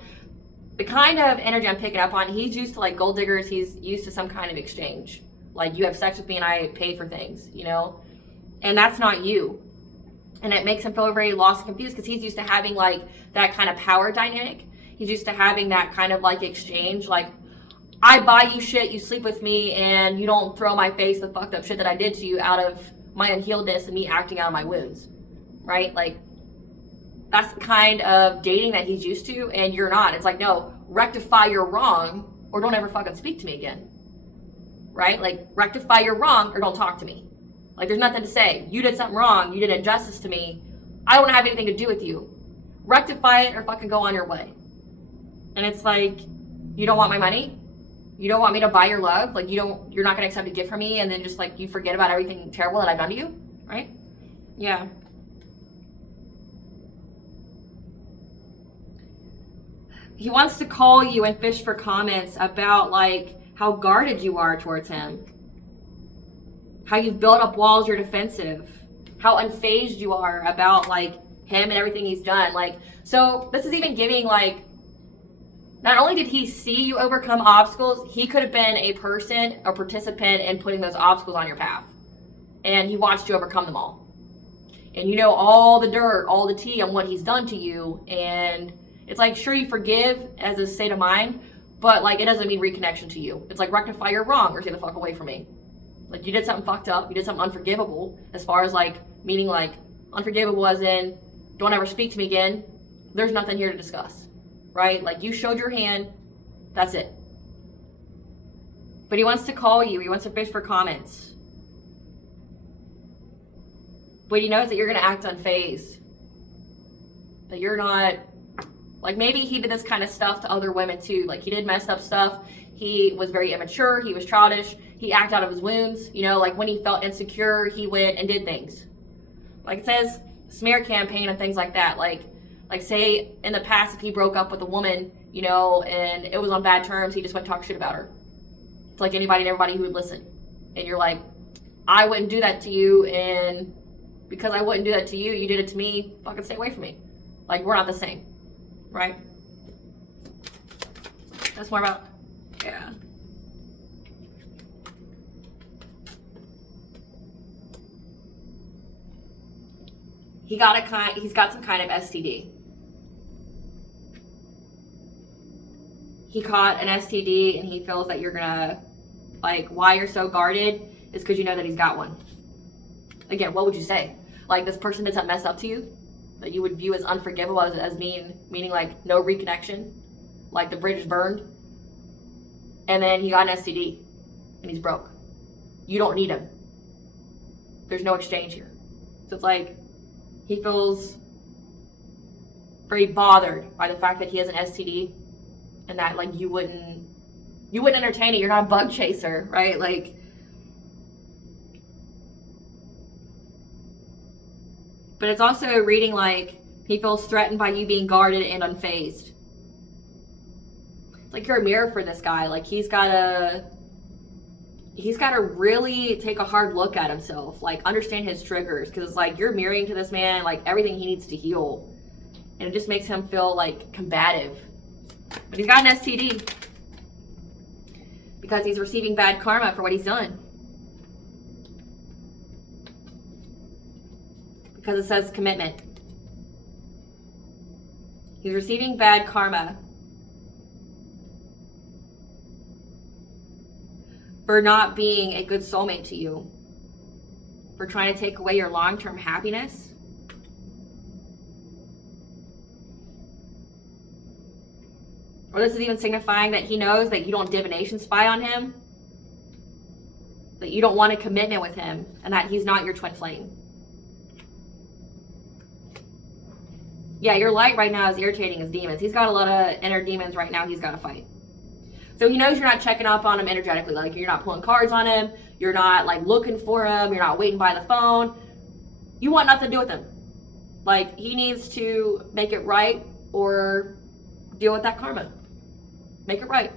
the kind of energy I'm picking up on, he's used to like gold diggers. He's used to some kind of exchange. Like you have sex with me and I pay for things, you know? And that's not you. And it makes him feel very lost and confused because he's used to having like that kind of power dynamic. He's used to having that kind of like exchange. Like I buy you shit, you sleep with me, and you don't throw my face the fucked up shit that I did to you out of my unhealedness and me acting out of my wounds. Right? Like, that's the kind of dating that he's used to, and you're not. It's like, no, rectify your wrong, or don't ever fucking speak to me again. Right? Like, rectify your wrong, or don't talk to me. Like, there's nothing to say. You did something wrong, you did injustice to me, I don't have anything to do with you. Rectify it, or fucking go on your way. And it's like, you don't want my money? You don't want me to buy your love? Like, you're not gonna accept a gift from me, and then just like, you forget about everything terrible that I've done to you? Right? Yeah. He wants to call you and fish for comments about like how guarded you are towards him. How you've built up walls, you're defensive. How unfazed you are about like him and everything he's done. Like, so this is even giving like, not only did he see you overcome obstacles, he could have been a person, a participant in putting those obstacles on your path. And he watched you overcome them all. And you know all the dirt, all the tea on what he's done to you. And it's like, sure, you forgive as a state of mind, but like, it doesn't mean reconnection to you. It's like, rectify your wrong or stay the fuck away from me. Like, you did something fucked up. You did something unforgivable, as far as like, meaning like, unforgivable as in, don't ever speak to me again. There's nothing here to discuss, right? Like, you showed your hand. That's it. But he wants to call you. He wants to fish for comments. But he knows that you're going to act unfazed. That you're not... Like, maybe he did this kind of stuff to other women, too. Like, he did messed up stuff. He was very immature. He was childish. He acted out of his wounds. You know, like, when he felt insecure, he went and did things. Like, it says smear campaign and things like that. Like say, in the past, if he broke up with a woman, you know, and it was on bad terms, he just went talk shit about her. It's like anybody and everybody who would listen. And you're like, I wouldn't do that to you, and because I wouldn't do that to you, you did it to me, fucking stay away from me. Like, we're not the same. Right? That's more about, yeah. He's got some kind of STD. He caught an STD and he feels that you're gonna, like, why you're so guarded is because you know that he's got one. Again, what would you say? Like, this person did something messed up to you that you would view as unforgivable, as meaning like no reconnection, like the bridge is burned, and then he got an STD and he's broke. You don't need him. There's no exchange here. So it's like, He feels very bothered by the fact that he has an STD and that like you wouldn't entertain it. You're not a bug chaser, right? Like, but it's also reading like he feels threatened by you being guarded and unfazed. It's like you're a mirror for this guy. Like he's gotta really take a hard look at himself, like understand his triggers, because it's like you're mirroring to this man like everything he needs to heal, and it just makes him feel like combative. But he's got an STD because he's receiving bad karma for what he's done. Because it says commitment. He's receiving bad karma for not being a good soulmate to you, for trying to take away your long-term happiness. Or this is even signifying that he knows that you don't divination spy on him, that you don't want a commitment with him, and that he's not your twin flame. Yeah, your light right now is irritating his demons. He's got a lot of inner demons right now he's got to fight. So he knows you're not checking up on him energetically. Like you're not pulling cards on him. You're not like looking for him. You're not waiting by the phone. You want nothing to do with him. Like he needs to make it right or deal with that karma. Make it right.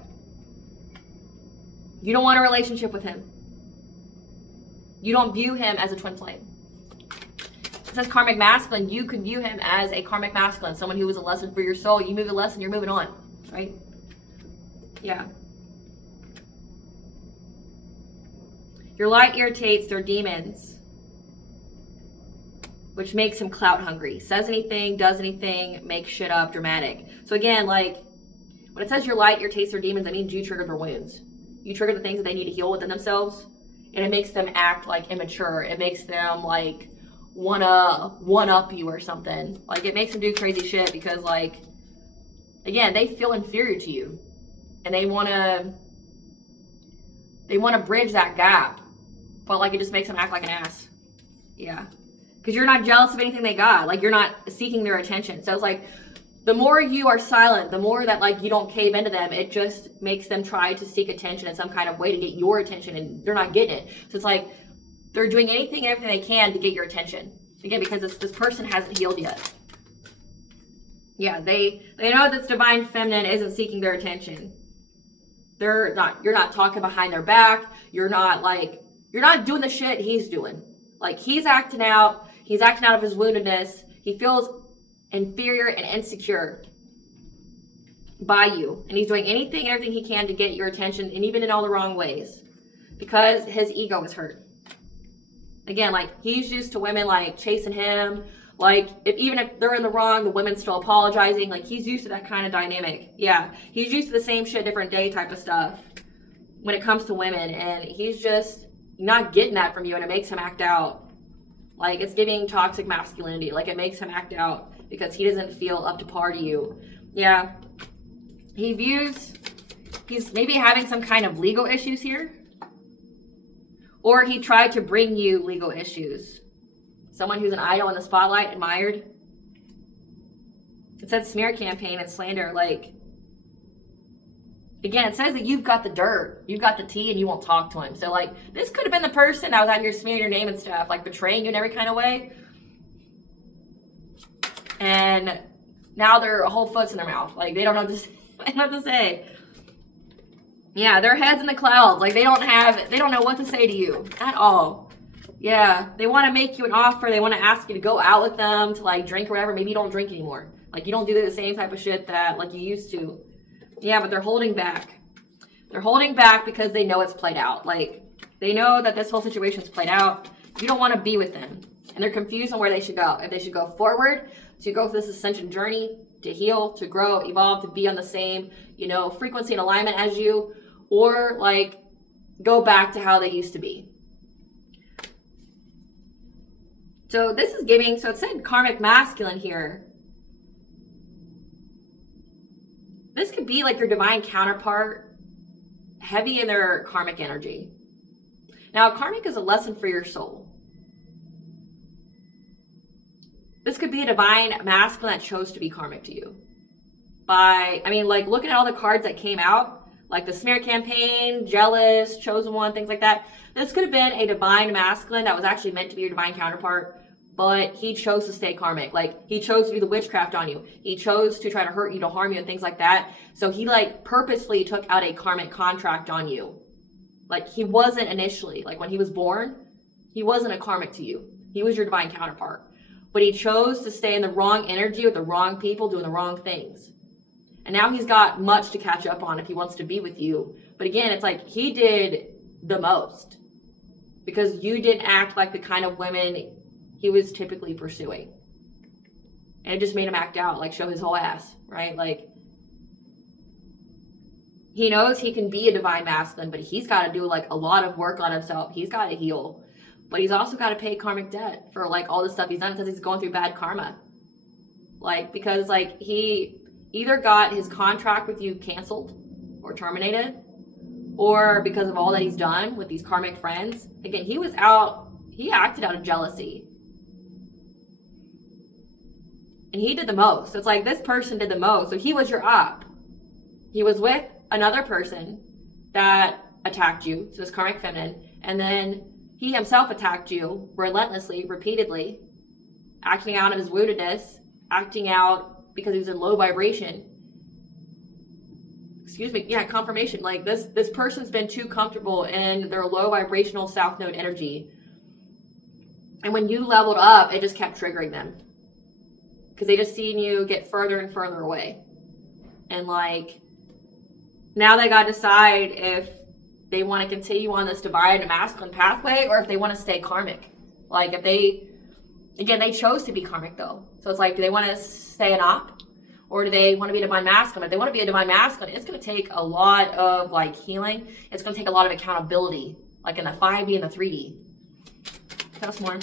You don't want a relationship with him. You don't view him as a twin flame. It says karmic masculine. You could view him as a karmic masculine, someone who was a lesson for your soul. You move a lesson, you're moving on, right? Yeah. Your light irritates their demons, which makes him clout hungry. Says anything, does anything, makes shit up, dramatic. So again, like when it says your light irritates their demons, that means you trigger their wounds. You trigger the things that they need to heal within themselves, and it makes them act like immature. It makes them like wanna one up you or something. Like it makes them do crazy shit because like, again, they feel inferior to you. And they wanna bridge that gap, but like it just makes them act like an ass. Yeah, because you're not jealous of anything they got. Like you're not seeking their attention. So it's like the more you are silent, the more that like you don't cave into them. It just makes them try to seek attention in some kind of way to get your attention, and they're not getting it. So it's like they're doing anything and everything they can to get your attention. Again, because this person hasn't healed yet. Yeah, they know this divine feminine isn't seeking their attention. You're not talking behind their back. You're not doing the shit he's doing. Like he's acting out of his woundedness. He feels inferior and insecure by you. And he's doing anything and everything he can to get your attention, and even in all the wrong ways. Because his ego is hurt. Again, like he's used to women like chasing him. Like, even if they're in the wrong, the women's still apologizing. Like, he's used to that kind of dynamic. Yeah, he's used to the same shit, different day type of stuff when it comes to women. And he's just not getting that from you, and it makes him act out. Like, it's giving toxic masculinity. Like, it makes him act out because he doesn't feel up to par to you. Yeah. He's maybe having some kind of legal issues here. Or he tried to bring you legal issues. Someone who's an idol in the spotlight, admired. It said smear campaign and slander. Like, again, it says that you've got the dirt, you've got the tea, and you won't talk to him. So, like, this could have been the person that was out here smearing your name and stuff, like betraying you in every kind of way. And now their whole foot's in their mouth. Like, they don't know what to say. Yeah, their head's in the clouds. Like, they don't know what to say to you at all. Yeah, they want to make you an offer. They want to ask you to go out with them, to like drink or whatever. Maybe you don't drink anymore. Like you don't do the same type of shit that like you used to. Yeah, but they're holding back. They're holding back because they know it's played out. Like they know that this whole situation's played out. You don't want to be with them. And they're confused on where they should go. If they should go forward, to go through this ascension journey, to heal, to grow, evolve, to be on the same, frequency and alignment as you, or like go back to how they used to be. So this is giving, so it said karmic masculine here. This could be like your divine counterpart, heavy in their karmic energy. Now, karmic is a lesson for your soul. this could be a divine masculine that chose to be karmic to you. Like looking at all the cards that came out, like the smear campaign, jealous, chosen one, things like that. This could have been a divine masculine that was actually meant to be your divine counterpart, but he chose to stay karmic. Like, he chose to do the witchcraft on you. He chose to try to hurt you, to harm you, and things like that. So he, like, purposefully took out a karmic contract on you. Like, he wasn't initially. Like, when he was born, he wasn't a karmic to you. He was your divine counterpart. But he chose to stay in the wrong energy with the wrong people doing the wrong things. And now he's got much to catch up on if he wants to be with you. But again, it's like he did the most. Because you didn't act like the kind of women he was typically pursuing. And it just made him act out, like show his whole ass, right? Like, he knows he can be a divine masculine, but he's got to do like a lot of work on himself. He's got to heal. But he's also got to pay karmic debt for like all the stuff he's done because he's going through bad karma. Like, because like he either got his contract with you canceled or terminated, or because of all that he's done with these karmic friends. Again, he acted out of jealousy. And he did the most. So it's like this person did the most. So he was your op. He was with another person that attacked you, so it's karmic feminine, and then he himself attacked you relentlessly, repeatedly, acting out of his woundedness, acting out because he was in low vibration. Confirmation. Like this person's been too comfortable in their low vibrational south node energy. And when you leveled up, it just kept triggering them. Because they just seen you get further and further away. And like, now they gotta decide if they want to continue on this divine and masculine pathway or if they want to stay karmic. Like if they chose to be karmic though. So it's like, do they want to stay an op? Or do they want to be a divine masculine? If they want to be a divine masculine, it's going to take a lot of like healing. It's going to take a lot of accountability, like in the 5D and the 3D. That's more.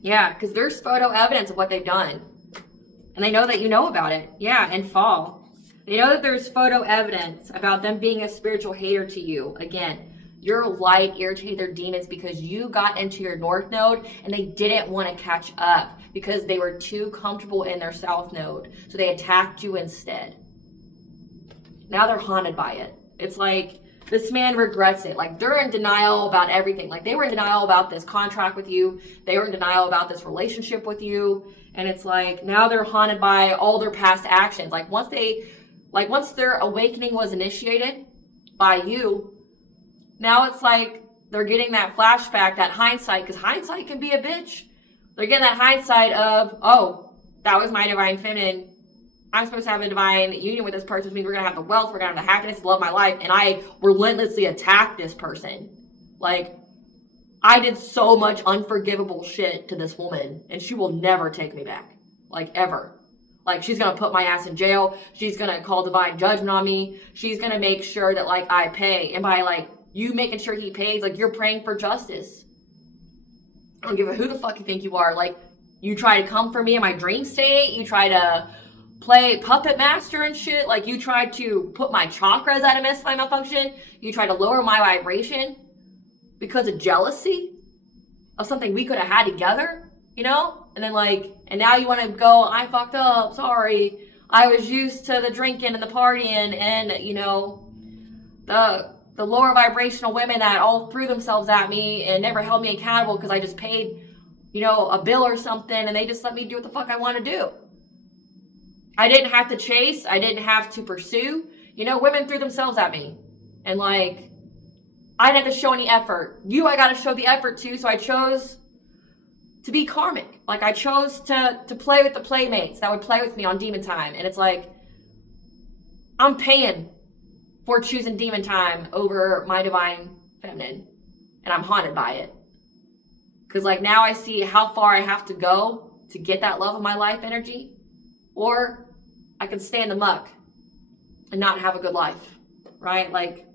Yeah, because there's photo evidence of what they've done. And they know that you know about it. Yeah, and fall. They know that there's photo evidence about them being a spiritual hater to you. Again, your light irritated their demons because you got into your north node and they didn't want to catch up because they were too comfortable in their south node. So they attacked you instead. Now they're haunted by it. It's like this man regrets it. Like they're in denial about everything. Like they were in denial about this contract with you. They were in denial about this relationship with you. And it's like now they're haunted by all their past actions. Like once their awakening was initiated by you, now it's like they're getting that flashback, that hindsight, because hindsight can be a bitch. They're getting that hindsight of, oh, that was my divine feminine. I'm supposed to have a divine union with this person, which means we're going to have the wealth, we're going to have the happiness, the love of my life, and I relentlessly attacked this person. Like, I did so much unforgivable shit to this woman, and she will never take me back. Like, ever. Like, she's going to put my ass in jail. She's going to call divine judgment on me. She's going to make sure that, like, I pay. And by, like, you making sure he pays, like, you're praying for justice. I don't give a who the fuck you think you are. Like, you try to come for me in my dream state. You try to play puppet master and shit. Like, you try to put my chakras at a malfunction. You try to lower my vibration because of jealousy of something we could have had together, you know? And then, like, and now you want to go, I fucked up, sorry. I was used to the drinking and the partying and, you know, the lower vibrational women that all threw themselves at me and never held me accountable because I just paid, you know, a bill or something and they just let me do what the fuck I want to do. I didn't have to chase. I didn't have to pursue. You know, women threw themselves at me. And like, I didn't have to show any effort. I got to show the effort too. So I chose to be karmic. Like I chose to play with the playmates that would play with me on demon time. And it's like, I'm paying for choosing demon time over my divine feminine. And I'm haunted by it. Because like now I see how far I have to go to get that love of my life energy. Or I can stay in the muck and not have a good life. Right? Like,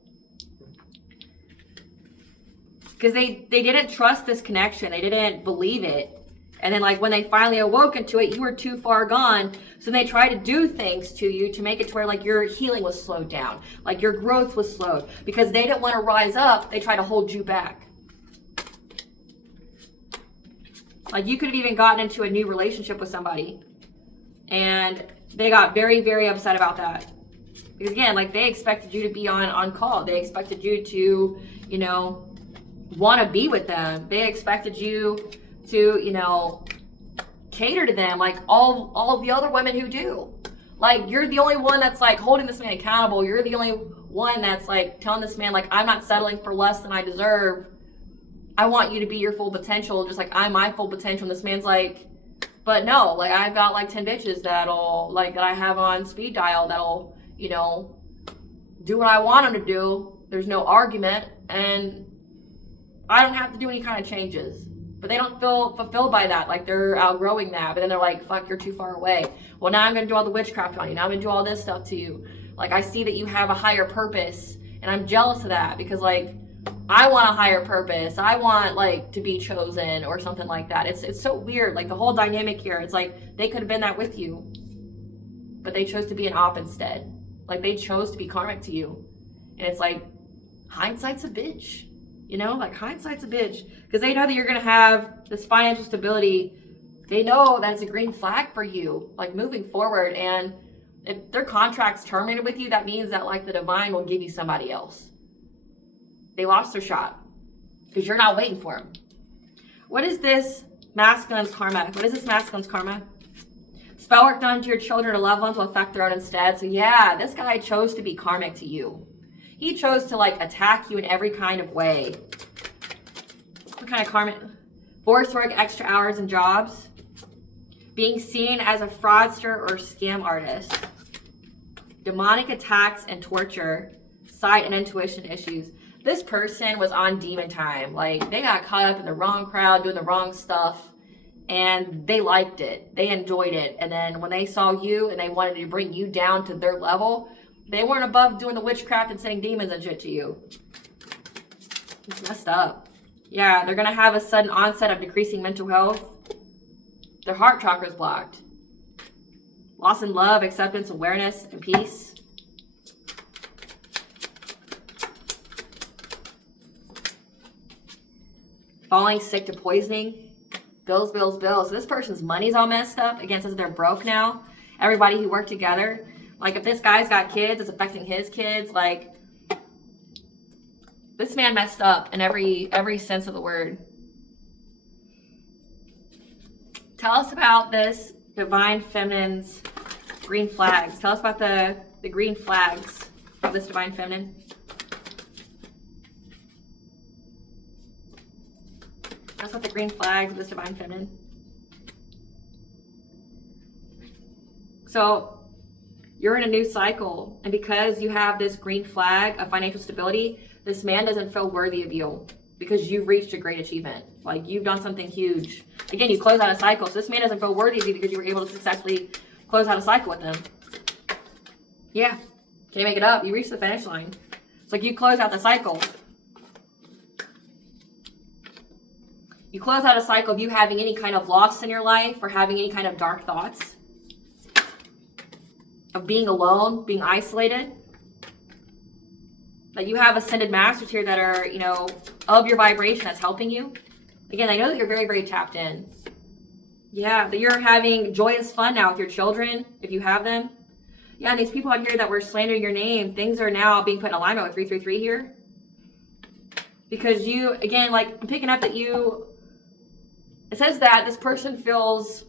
because they didn't trust this connection. They didn't believe it. And then like when they finally awoke into it, you were too far gone. So they tried to do things to you to make it to where like your healing was slowed down. Like your growth was slowed. Because they didn't want to rise up, they tried to hold you back. Like, you could have even gotten into a new relationship with somebody and they got very, very upset about that. Because again, like, they expected you to be on call. They expected you to, you know, want to be with them. They expected you to, you know, cater to them like all the other women who do. Like, you're the only one that's like holding this man accountable. You're the only one that's like telling this man, like, I'm not settling for less than I deserve. I want you to be your full potential, just like I'm my full potential. And this man's like, but no, like, I've got like 10 bitches that'll, like, that I have on speed dial that'll, you know, do what I want them to do. There's no argument, and I don't have to do any kind of changes. But they don't feel fulfilled by that. Like, they're outgrowing that. But then they're like, fuck, you're too far away. Well, now I'm going to do all the witchcraft on you. Now I'm going to do all this stuff to you. Like, I see that you have a higher purpose, and I'm jealous of that because, like, I want a higher purpose. I want, like, to be chosen or something like that. It's so weird. Like, the whole dynamic here, it's like they could have been that with you, but they chose to be an op instead. Like, they chose to be karmic to you. And it's like, hindsight's a bitch. You know, like, hindsight's a bitch. Because they know that you're going to have this financial stability. They know that it's a green flag for you, like, moving forward. And if their contract's terminated with you, that means that, like, the divine will give you somebody else. They lost their shot because you're not waiting for them. What is this masculine's karma? What is this masculine's karma? Spell work done to your children or loved ones will affect their own instead. So yeah, this guy chose to be karmic to you. He chose to, like, attack you in every kind of way. What kind of karmic? Forced work, extra hours and jobs. Being seen as a fraudster or scam artist. Demonic attacks and torture. Sight and intuition issues. This person was on demon time. Like, they got caught up in the wrong crowd doing the wrong stuff. And they liked it. They enjoyed it. And then when they saw you and they wanted to bring you down to their level, they weren't above doing the witchcraft and sending demons and shit to you. It's messed up. Yeah, they're going to have a sudden onset of decreasing mental health. Their heart chakra is blocked. Loss in love, acceptance, awareness, and peace. Falling sick to poisoning. Bills, bills, bills. So this person's money's all messed up. Again, since they're broke now. Everybody who worked together. Like, if this guy's got kids, it's affecting his kids. Like, this man messed up in every sense of the word. Tell us about this divine feminine's green flags. Tell us about the green flags of this divine feminine. Tell us about the green flags of this divine feminine. So, you're in a new cycle, and because you have this green flag of financial stability, this man doesn't feel worthy of you because you've reached a great achievement. Like, you've done something huge. Again, you close out a cycle, so this man doesn't feel worthy of you because you were able to successfully close out a cycle with him. Yeah, can't make it up. You reached the finish line. It's like you close out the cycle. You close out a cycle of you having any kind of loss in your life or having any kind of dark thoughts. Of being alone, being isolated. That you have ascended masters here that are, you know, of your vibration that's helping you. Again, I know that you're very, very tapped in. Yeah, that you're having joyous fun now with your children, if you have them. Yeah, and these people out here that were slandering your name, things are now being put in alignment with 333 here. Because you, again, like, I'm picking up that you, it says that this person feels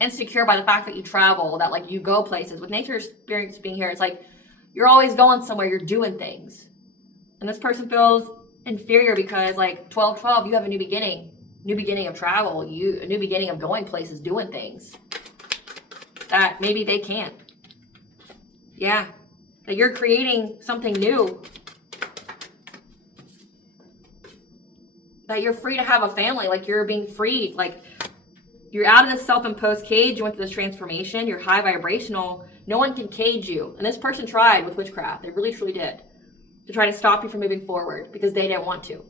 insecure by the fact that you travel, that, like, you go places. With nature experience being here, it's like you're always going somewhere, you're doing things. And this person feels inferior because, like, 12-12, you have a new beginning of travel, a new beginning of going places, doing things that maybe they can't. Yeah, that you're creating something new. That you're free to have a family, like, you're being freed, like, you're out of this self-imposed cage, you went through this transformation, you're high vibrational, no one can cage you. And this person tried with witchcraft, they really truly did, to try to stop you from moving forward because they didn't want to.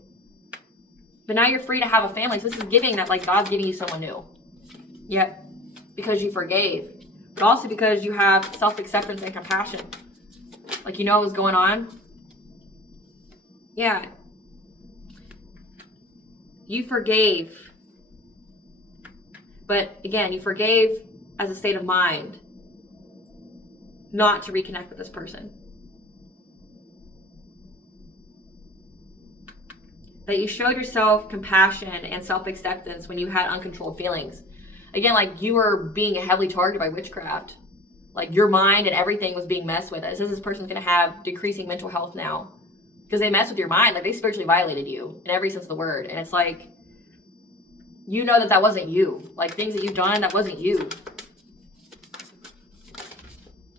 But now you're free to have a family, so this is giving that, like, God's giving you someone new. Yep, because you forgave, but also because you have self-acceptance and compassion. Like, you know what's going on. Yeah. You forgave But again, you forgave as a state of mind not to reconnect with this person. That you showed yourself compassion and self-acceptance when you had uncontrolled feelings. Again, like you were being heavily targeted by witchcraft. Like your mind and everything was being messed with. It says this person's going to have decreasing mental health now because they messed with your mind. Like they spiritually violated you in every sense of the word. And it's like, you know that wasn't you. Like things that you've done, that wasn't you.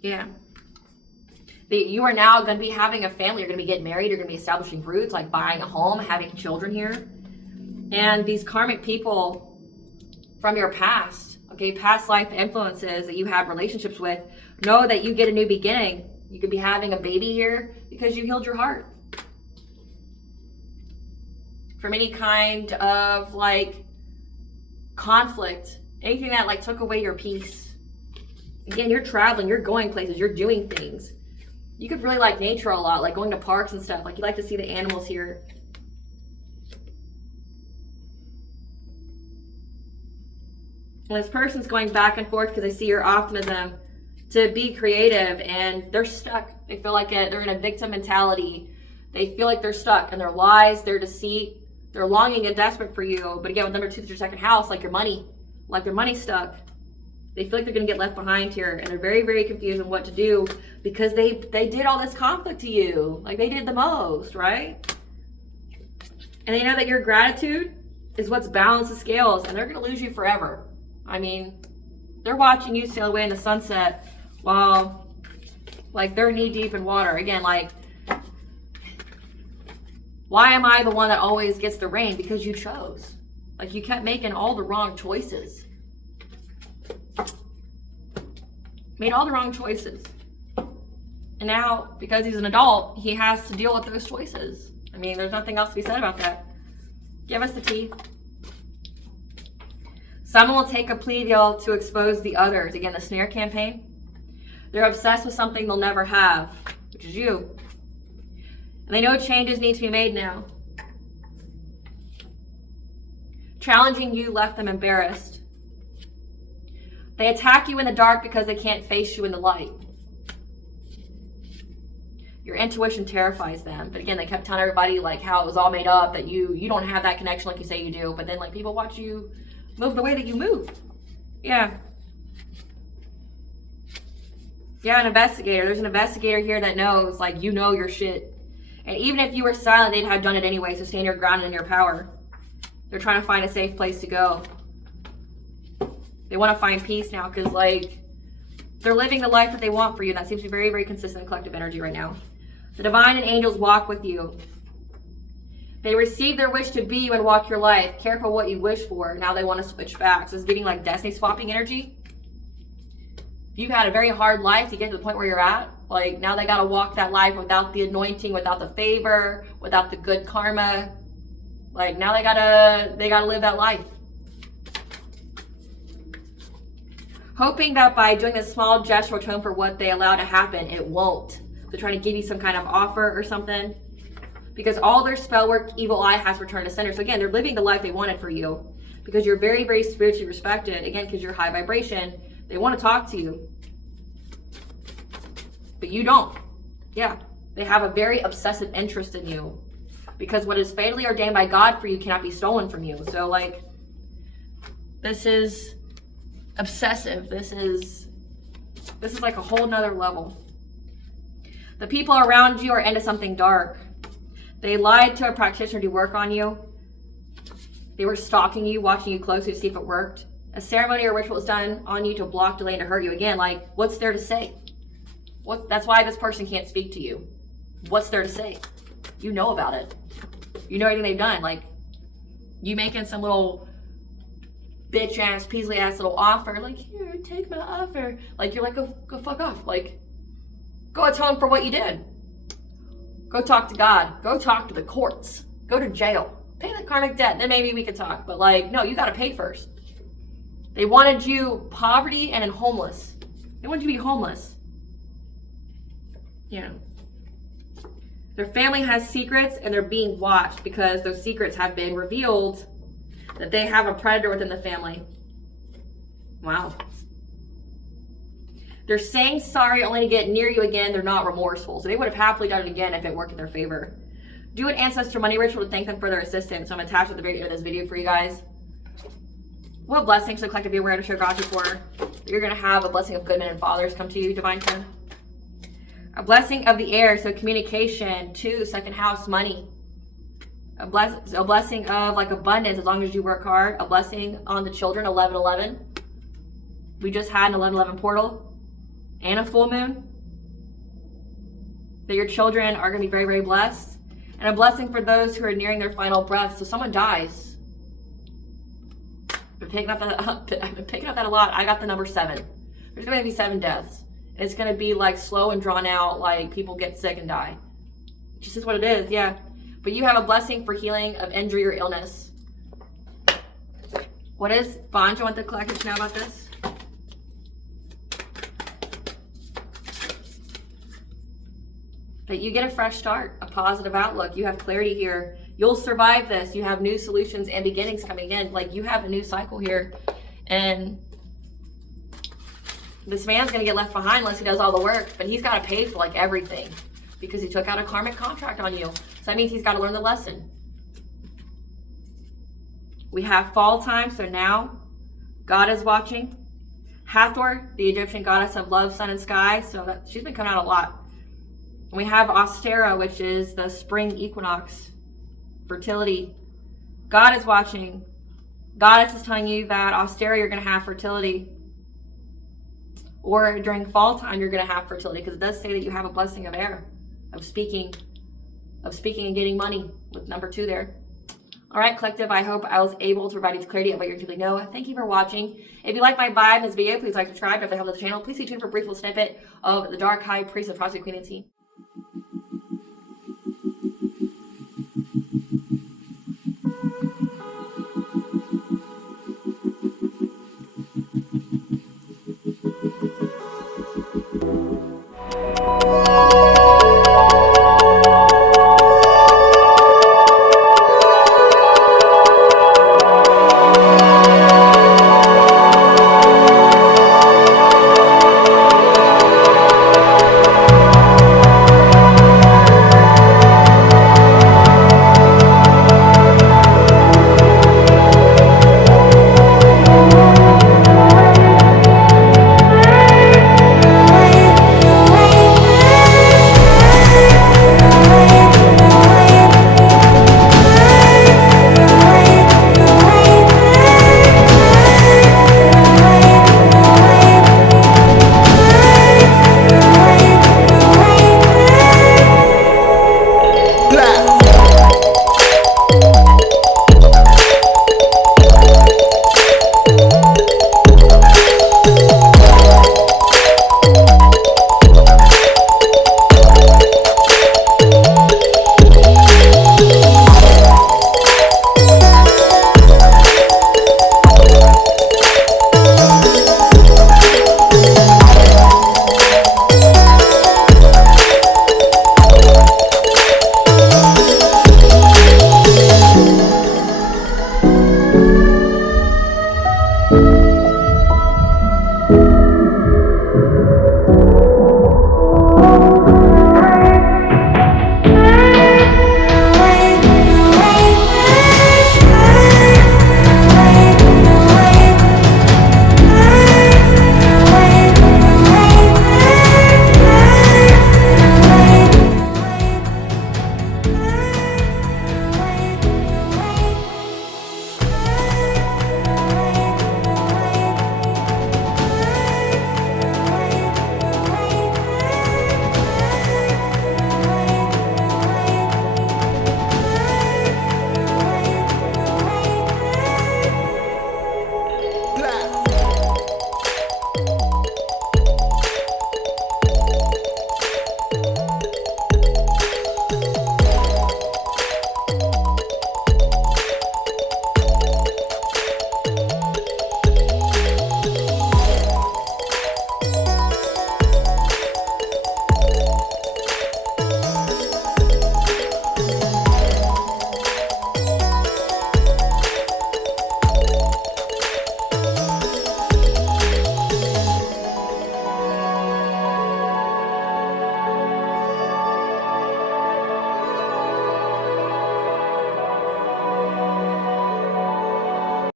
Yeah. You are now going to be having a family. You're going to be getting married. You're going to be establishing roots, like buying a home, having children here. And these karmic people from your past, okay, past life influences that you had relationships with, know that you get a new beginning. You could be having a baby here because you healed your heart from any kind of like conflict, anything that like took away your peace. Again, you're traveling, you're going places, you're doing things. You could really like nature a lot, like going to parks and stuff. Like you like to see the animals here. And this person's going back and forth because I see your optimism to be creative, and they're stuck. They feel like they're in a victim mentality. They feel like they're stuck in their lies, their deceit. They're longing and desperate for you. But again, with number 2, it's your second house, like your money, like their money's stuck. They feel like they're going to get left behind here, and they're very, very confused on what to do because they did all this conflict to you. Like they did the most, right? And they know that your gratitude is what's balanced the scales, and they're going to lose you forever. I mean, they're watching you sail away in the sunset while like they're knee deep in water. Again, like, why am I the one that always gets the rain? Because you chose. Like you kept making all the wrong choices. Made all the wrong choices. And now, because he's an adult, he has to deal with those choices. I mean, there's nothing else to be said about that. Give us the tea. Someone will take a plea deal to expose the others. Again, the snare campaign. They're obsessed with something they'll never have, which is you. And they know changes need to be made now. Challenging you left them embarrassed. They attack you in the dark because they can't face you in the light. Your intuition terrifies them. But again, they kept telling everybody like how it was all made up, that you don't have that connection like you say you do. But then like people watch you move the way that you move. Yeah. Yeah, an investigator. There's an investigator here that knows like you know your shit. And even if you were silent, they'd have done it anyway. So stand your ground and in your power. They're trying to find a safe place to go. They want to find peace now because, like, they're living the life that they want for you. That seems to be very, very consistent in collective energy right now. The divine and angels walk with you. They receive their wish to be you and walk your life. Careful what you wish for. Now they want to switch back. So it's giving, like, destiny swapping energy. If you've had a very hard life to get to the point where you're at, like, now they got to walk that life without the anointing, without the favor, without the good karma. Like, now they gotta live that life. Hoping that by doing this small gesture will atone for what they allow to happen, it won't. They're trying to give you some kind of offer or something. Because all their spell work, evil eye has returned to sender. So again, they're living the life they wanted for you. Because you're very, very spiritually respected. Again, because you're high vibration. They want to talk to you. But you don't. Yeah. They have a very obsessive interest in you. Because what is fatally ordained by God for you cannot be stolen from you. So like, this is obsessive. This is like a whole nother level. The people around you are into something dark. They lied to a practitioner to work on you. They were stalking you, watching you closely to see if it worked. A ceremony or ritual is done on you to block, delay, and to hurt you. Again, like, what's there to say? That's why this person can't speak to you. What's there to say? You know about it. You know everything they've done. Like, you making some little bitch ass, Peasley ass little offer, like, here, take my offer. Like, you're like, go fuck off. Like, go atone for what you did. Go talk to God. Go talk to the courts. Go to jail. Pay the karmic debt. Then maybe we can talk. But like, no, you gotta pay first. They wanted you poverty and homeless. They wanted you to be homeless. Yeah. Their family has secrets and they're being watched because those secrets have been revealed that they have a predator within the family. Wow. They're saying sorry only to get near you again. They're not remorseful. So they would have happily done it again if it worked in their favor. Do an ancestor money ritual to thank them for their assistance. So I'm attached at the very end of this video for you guys. What blessings to the collective be aware to share gratitude for? You're going to have a blessing of good men and fathers come to you, divine friend. A blessing of the air, so communication. 2, second house, money. A blessing of like abundance as long as you work hard. A blessing on the children, 11-11. We just had an 11-11 portal. And a full moon. That your children are going to be very, very blessed. And a blessing for those who are nearing their final breath. So someone dies. I've been picking up that a lot. I got the number 7. There's going to be 7 deaths. And it's going to be like slow and drawn out, like people get sick and die. Just is what it is, yeah. But you have a blessing for healing of injury or illness. What is Bonjo? I want the collective to know about this. That you get a fresh start, a positive outlook. You have clarity here. You'll survive this. You have new solutions and beginnings coming in. Like you have a new cycle here. And this man's going to get left behind unless he does all the work. But he's got to pay for like everything because he took out a karmic contract on you. So that means he's got to learn the lesson. We have fall time. So now God is watching. Hathor, the Egyptian goddess of love, sun, and sky. So she's been coming out a lot. We have Ostera, which is the spring equinox, fertility. God is watching. Goddess is telling you that Ostera, you're going to have fertility. Or during fall time, you're going to have fertility because it does say that you have a blessing of air, of speaking and getting money with number 2 there. All right, collective, I hope I was able to provide you clarity of what you truly know. Thank you for watching. If you like my vibe in this video, please like, subscribe. If it helped the channel, please stay tuned for a brief little snippet of the Dark High Priest of Astrological Queen and Sea.